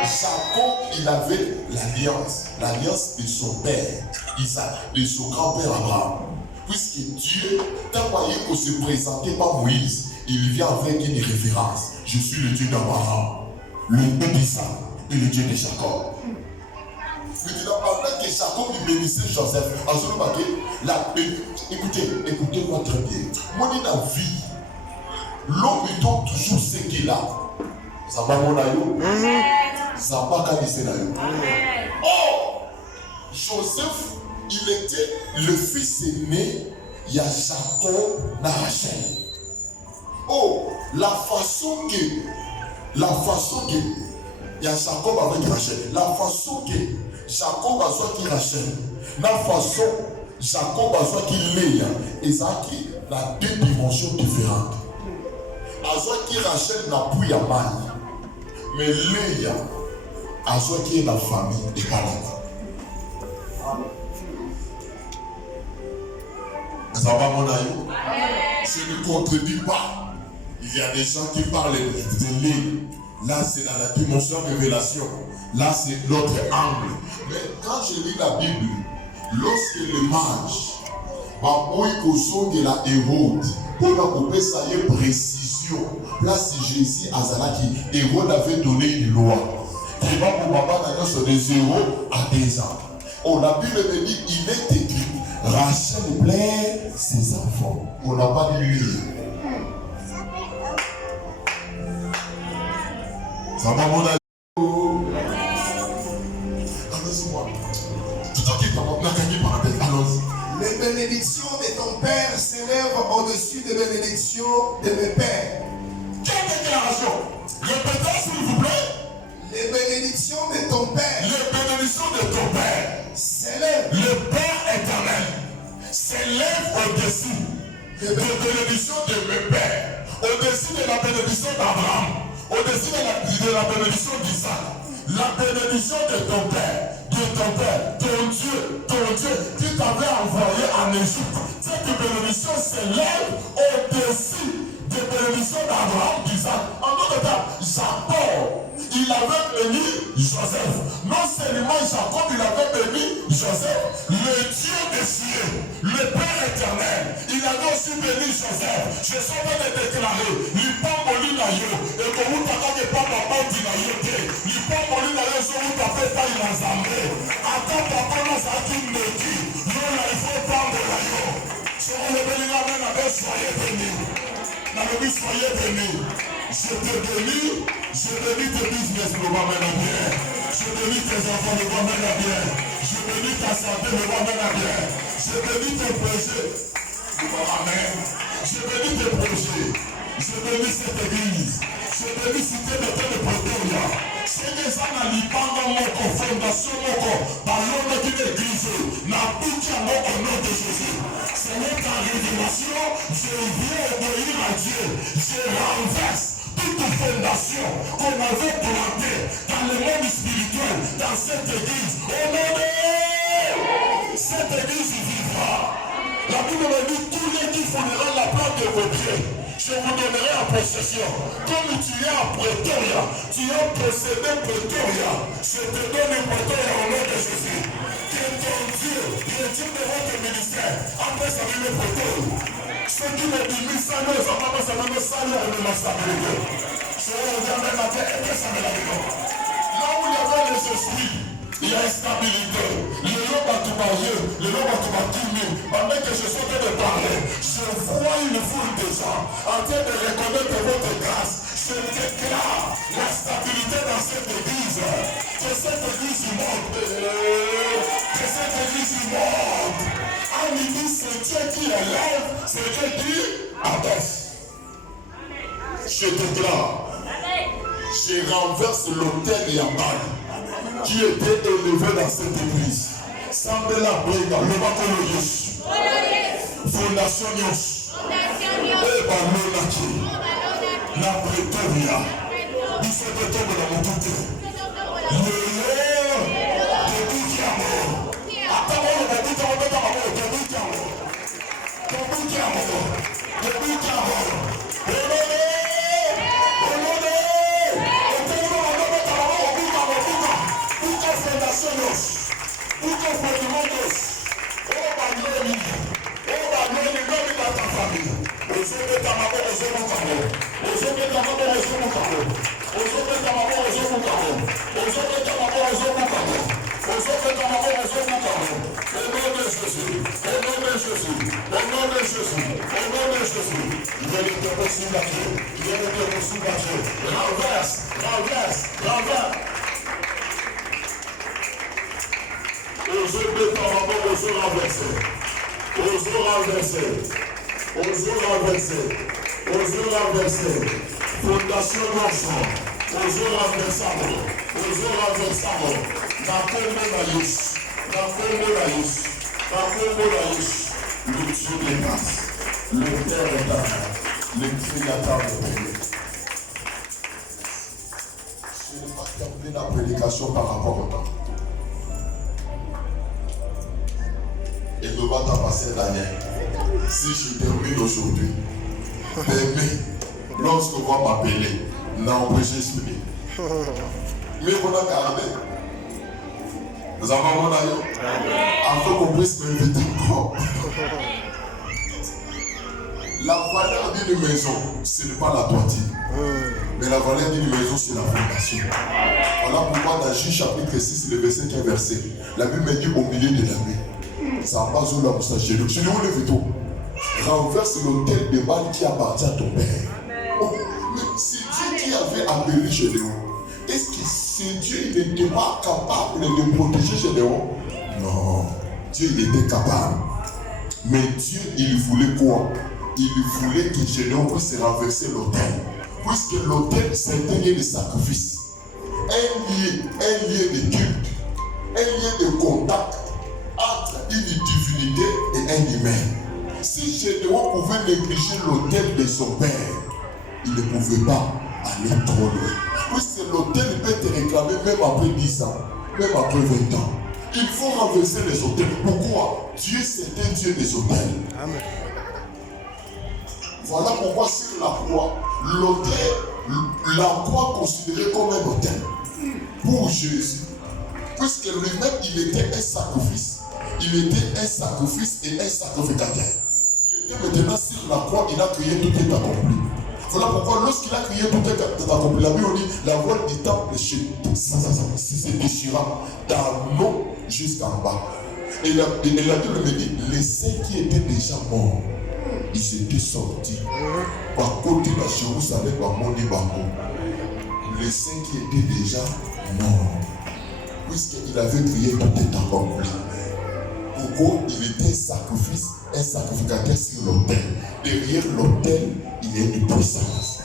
Jacob, il avait l'alliance de son père, Isaac, de son grand-père Abraham. Puisque Dieu t'a envoyé pour se présenter par Moïse, il vient avec une référence. Je suis le Dieu d'Abraham, le Dieu d'Isaac et le Dieu de Jacob. Pendant que Jacob bénissait Joseph, écoutez-moi très bien. Moi, dans la vie, l'homme lui donne toujours ce qu'il a. Ça va mon aïe. Ça va canaliser l'aïe. Oh, Joseph, il était le fils aîné. Il y a Jacob et Rachel. Oh, la façon que il y a Jacob avec Rachel. La façon que Jacob a soit qui Rachel. La façon Jacob a soit qui Léa. Et ça qui a deux dimensions différentes. A soit qui Rachel n'a plus à mal. Mais Léa a soit qui est la famille et pas là. Ça va mon ami? Je ne contredis pas. Il y a des gens qui parlent de Léa. Là, c'est dans la dimension révélation. Là, c'est l'autre angle. Mais quand je lis la Bible, lorsque le mage de la Hérode, pour la couper, ça y est précision. Place Jésus à Zalaki, Hérode avait donné une loi. Qui va pour papa d'ailleurs de 0 à 10 ans. Oh, la Bible me dit, il est écrit, Rachel plaît ses enfants. On n'a pas dit lui. Ça va mon ami. Allons-y-moi. Tout en qui allons-y. Les bénédictions de ton père s'élèvent au-dessus des bénédictions de mes pères. Quelle déclaration? Répétez s'il vous plaît. Les bénédictions de ton père. Les bénédictions de ton père s'élèvent. Le Père éternel s'élève au-dessus des bénédictions de mes pères, au-dessus de la bénédiction d'Abraham, au-dessus de la bénédiction d'Isaac, la bénédiction de ton père, ton Dieu, qui t'avait envoyé en Égypte. Cette bénédiction s'élève au-dessus des bénédictions d'Abraham, d'Isaac. En d'autres termes, Jacob, il avait béni Joseph. Non seulement Jacob, il avait béni Joseph, le Dieu des cieux, le Père éternel, il avait aussi béni Joseph. Je suis en train de déclarer, il pas moli na yo, et que vous t'avez pas papa dit na yo, il pas moli na yo, so vous t'avez pas il a zambé. Attends, papa, nous a dit me dit, non, là, il faut prendre la yo. Si on le bénit la main, soyez bénis. Soyez bénis. Je te bénis, tes business, le va mener bien. Je bénis tes enfants, le va mener bien. Je bénis ta santé, me ramène à bien. Je bénis tes projets. Amen. Je bénis tes projets. Je bénis cette église. Je bénis cité de tel Pretoria. C'est des gens qui pendant mon fondation, dans l'homme d'une église, n'a plus qu'un mot au nom de Jésus. Seigneur, ta révélation, je viens obéir à Dieu. Je renverse toute fondation qu'on avait plantée dans le monde spirituel, dans cette église. Au nom de cette église vivra. La Bible me dit, tous les qui fourniront la plante de vos pieds, je vous donnerai en possession. Comme tu es à Pretoria, tu as possédé Pretoria. Je te donne Pretoria au nom de Jésus. Que ton Dieu, le Dieu de votre ministère, après sa vie de Pretoria. Ceux qui me disent, ça ne va pas ça me salue à la stabilité. Je reviens même à terre et que ça me l'a dit. Là où il y avait les esprits, il y a instabilité. Le nom va te marier, le nom va te bâtir. Pendant que je suis en train de parler, je vois une foule de gens en train de reconnaître votre grâce. Je déclare la stabilité dans cette église. Que cette église monte. Que cette église monte. En midi, c'est Dieu qui élève, c'est Dieu qui abaisse. Je déclare. Je renverse l'autel Yabal qui était élevé dans cette église. Semble la briga, le Bakoloyus. Fondation Nyos. Et Banonaki. La Pretoria. Il faut que tombe dans mon côté. Le Léon de Boukiamo. Attends, le Boukiamo, de Boukiamo. De Boukiamo. De Boukiamo. Fondation Marchand, Ozo renversamo, na kombo na Yesu, le Dieu des grâces, le Père éternel, le Créateur de pays. Je n'ai pas terminé la prédication par rapport au temps. Et ne va pas passer l'année. Si je termine aujourd'hui, demain, lorsque vous m'appelez, n'enregistrez. Mais vous n'avez gardé. Nous avons mon aïe. Afin qu'on puisse m'inviter encore. La valeur d'une maison, ce n'est pas la toiture. Mais la valeur d'une maison, c'est la fondation. Voilà pourquoi dans Juge chapitre 6, le verset 15 verset, la Bible me dit au milieu de la nuit. Ça passe où la moustache. Je dis où le veto. Renverse l'autel de mal qui appartient à ton père. Oh, mais c'est Dieu qui avait appelé Gédéon. Est-ce que c'est Dieu il n'était pas capable de protéger Gédéon? Non, Dieu il était capable. Mais Dieu il voulait quoi? Il voulait que Gédéon puisse renverser l'autel. Puisque l'autel c'est un lieu de sacrifice. Un lieu de culte. Un lieu de contact entre une divinité et un humain. Si Gédéon pouvait négliger l'autel de son père, il ne pouvait pas aller trop loin. Puisque l'autel peut te réclamer même après 10 ans, même après 20 ans. Il faut renverser les autels. Pourquoi? Dieu c'est un Dieu des autels. Amen. Voilà pourquoi sur la croix, l'autel, la croix considérée comme un autel pour Jésus. Puisque lui-même il était un sacrifice. Il était un sacrifice et un sacrificateur. Il était maintenant sur la croix, il a créé tout est accompli. Voilà pourquoi lorsqu'il a créé tout est accompli, la Bible dit la voile du temple se déchira d'en jusqu'en bas. Et la Bible me dit les saints qui étaient déjà morts, ils étaient sortis. Par côté de Jérusalem, par mon Bango. Les saints qui étaient déjà morts. puisqu'il avait prié, tout est accompli. Pourquoi il était un sacrificateur sur l'autel. Derrière l'autel, il y a une puissance.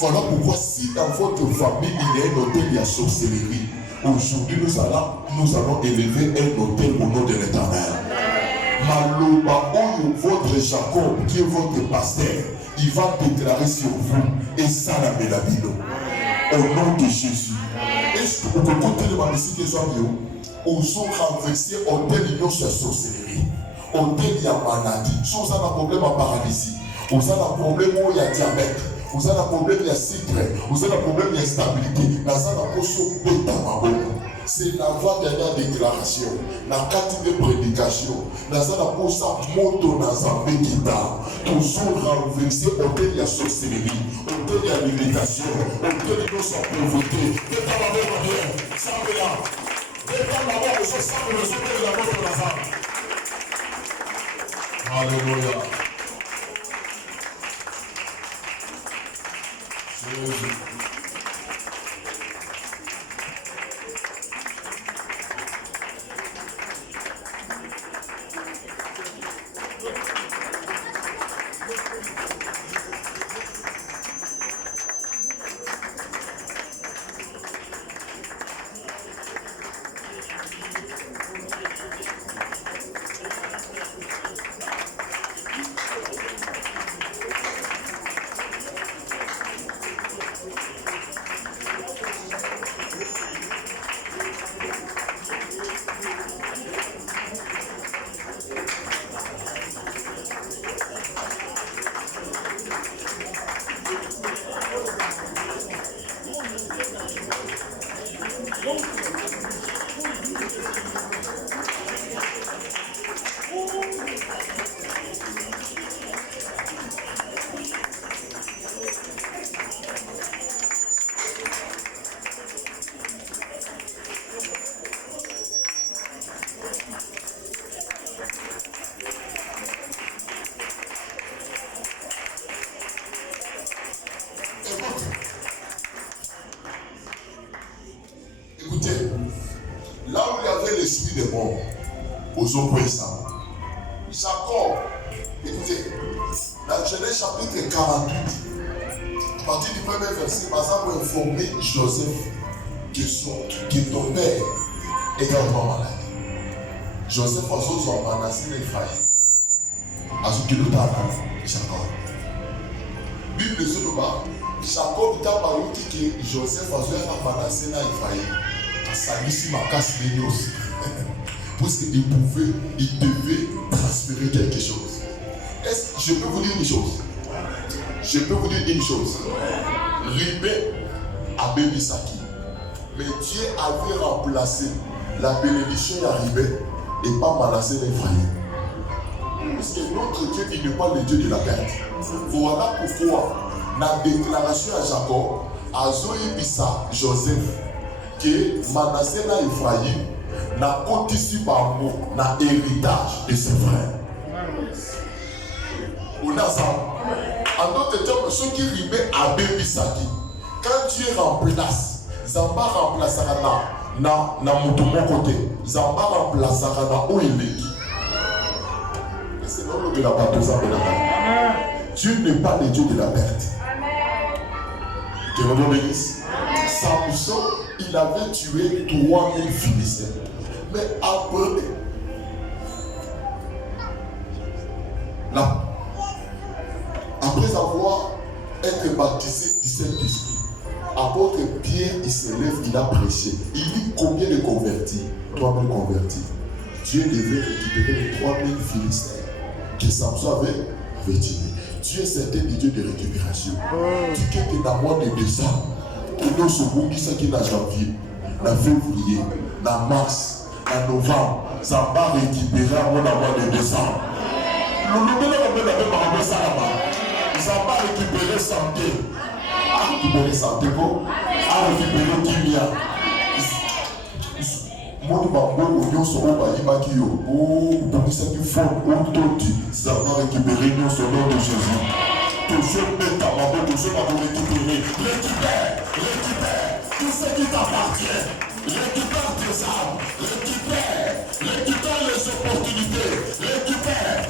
Voilà pourquoi si dans votre famille, il y a un autel, il y a sorcellerie. Aujourd'hui, nous allons élever un autel au nom de l'Éternel. Maloba Oyo, votre Jacob, qui est votre pasteur, il va déclarer sur vous et ça la mélabino. Au nom de Jésus. Est-ce que vous pouvez écouter ma musique des hommes? Ils ont renversé autel de sorcellerie. Autel il y a maladie. Si vous avez un problème à paralysie, vous avez un problème où il y a diabète, vous avez un problème il y a sucre, vous avez un problème il y a stabilité. Vous avez un problème c'est la voie de la déclaration, la carte de prédication. Nous avons pour ça moto dans un médita. Toujours renversé autel de la sorcellerie, autel de la limitation, autel de sa pauvreté. Dès qu'on va voir bien, ça va là. Dès qu'on va voir, ça va le sauter de la mort de la femme. Alléluia. Jésus. L'esprit de mort aux oppressants. Jacob, écoutez, dans Genèse chapitre 48, à partir du premier verset, par exemple, informer Joseph que ton père est également malade. Joseph a son Manassé l'Ephraïm. À ce qu'il nous a Jacob. Bible de ce Jacob t'a parlé que Joseph a son Manassé l'Ephraïm. Ça ici ma casse bénie aussi. Puisqu'il devait transférer quelque chose. Est-ce que je peux vous dire une chose? Je peux vous dire une chose. Ribé a béni Saki. Mais Dieu avait remplacé la bénédiction à Ribé et pas Manassé l'Ephraïm. Parce que notre Dieu, il n'est pas le Dieu de la perte. Voilà pourquoi, dans la déclaration à Jacob, à Zoé Bissa, Joseph, que Manassé l'Ephraïm n'a cotisé par mot, n'a héritage de ses frères. On a ça. En d'autres termes, ceux qui rimaient à Bébisaki, quand Dieu remplace, Zamba remplacera na mon côté, Zamba remplacera na où il est. C'est non de la bataille. Dieu n'est pas le Dieu de la perte. Que vous me bénisse. Samson, il avait tué 3000 Philistins. Mais après, après avoir été baptisé du Saint-Esprit, apôtre Pierre, il se lève, il a prêché. Il dit combien de convertis? 3000 convertis. Dieu devait récupérer les 3000 Philistins que Samson avait tués. Dieu c'était le Dieu de récupération. Tu quittes dans le mois de décembre. Nous sommes qui qui dans janvier, dans février, dans mars, dans novembre, ça va récupérer à mon mois de décembre. Ça va récupérer santé. À récupérer santé, à récupérer kimia. Mon bambou, nous sommes au pays oh, pour ça qui font autoti, ça va récupérer nous au nom de Jésus. Toujours mettre ta maman, toujours va vous récupérer. Récupère tout ce qui t'appartient. Récupère tes les âmes, récupère les opportunités, récupère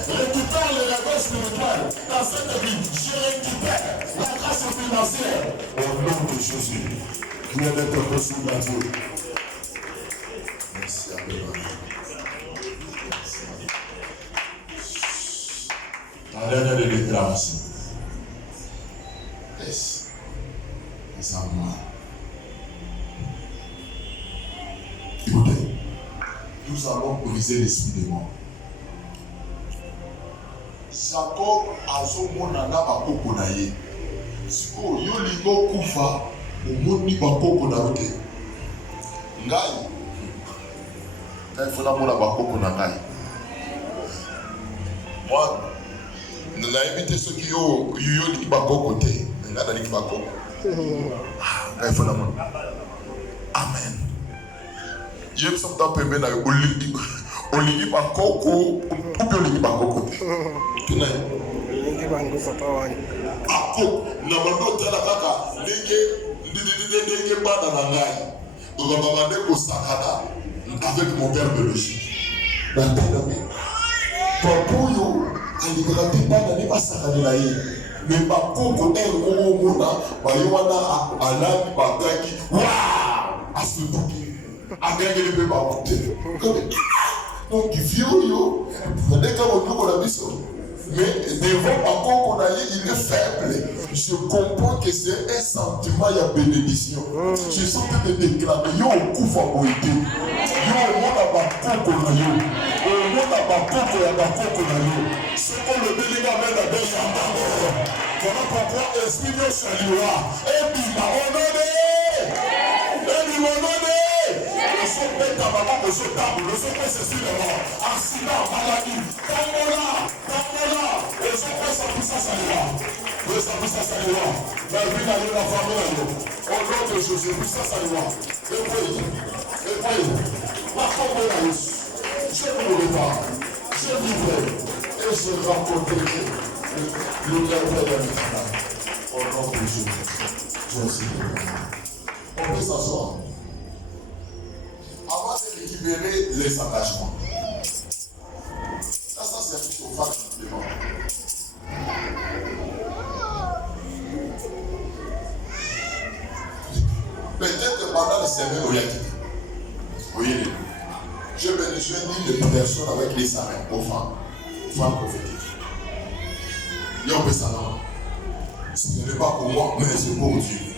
les réveils spirituels dans cette vie. Je récupère la grâce financière au nom de Jésus. Qui est d'être reçu dans Dieu. Merci à Dieu. La dernière des déclarations. Laisse les armoires. Écoutez, nous allons briser l'esprit des morts. Jacob a son monana bakoko na ye. Siko yo lingo kufa omoni bakoko na yote. Ngai. Ngai fona mona bakoko na ngai. Moi, nayebi te soki yo liki bakoko te. Ngai na liki bakoko. Ngai fona mona. Amen. Yem som ta pembe na yo oliki bakoko ou oliki bakoko te. Tuna Oliki bakoko pa wani. Ako na mando tala kaka ndenge bana na ngai. Baba bande ko sakana avec mon père biologique. Batana Papuyo alibaka te bana ne basakana na ye. Mais bakoko eko mona bayowana alami bataki. Waouh! Asubuki. Agangeli pe bakute. Donc vieux dès que on a biso. Mais devant bakoko na ye il est faible. Je comprends que c'est un sentiment de bénédiction. Je sens que te déclamer yo kufa boité. Yo mona bakoko na yo. Mona bakoko ya bakoko na yo. Ce qu'on le déliga même à des gens. Voilà pourquoi esprit de saluera. Et puis ma honoré. Et puis mon honoré. Le son peut tabac, le son table, le son peut se sur les morts. Accident, maladie, tambola. Le son peut s'appuyer ça là. Le son peut s'appuyer ça là. La vie n'a rien à faire avec nous. Au nom de Jésus, ça là. Et puis, ma femme est là. Je ne voulais pas. Je vivrai. Et je rencontrerai le merveilleux de l'État. Au nom de Jésus. Jésus. On peut s'asseoir. Avant de récupérer les engagements. Ça c'est un chauffage supplément. Peut-être que pendant le sermon, il y a quitté. Voyez-le. Je bénis de personnes avec les sarins aux femmes prophétiques. Il y a un peu ça là. Ce n'est pas pour moi, mais c'est pour Dieu.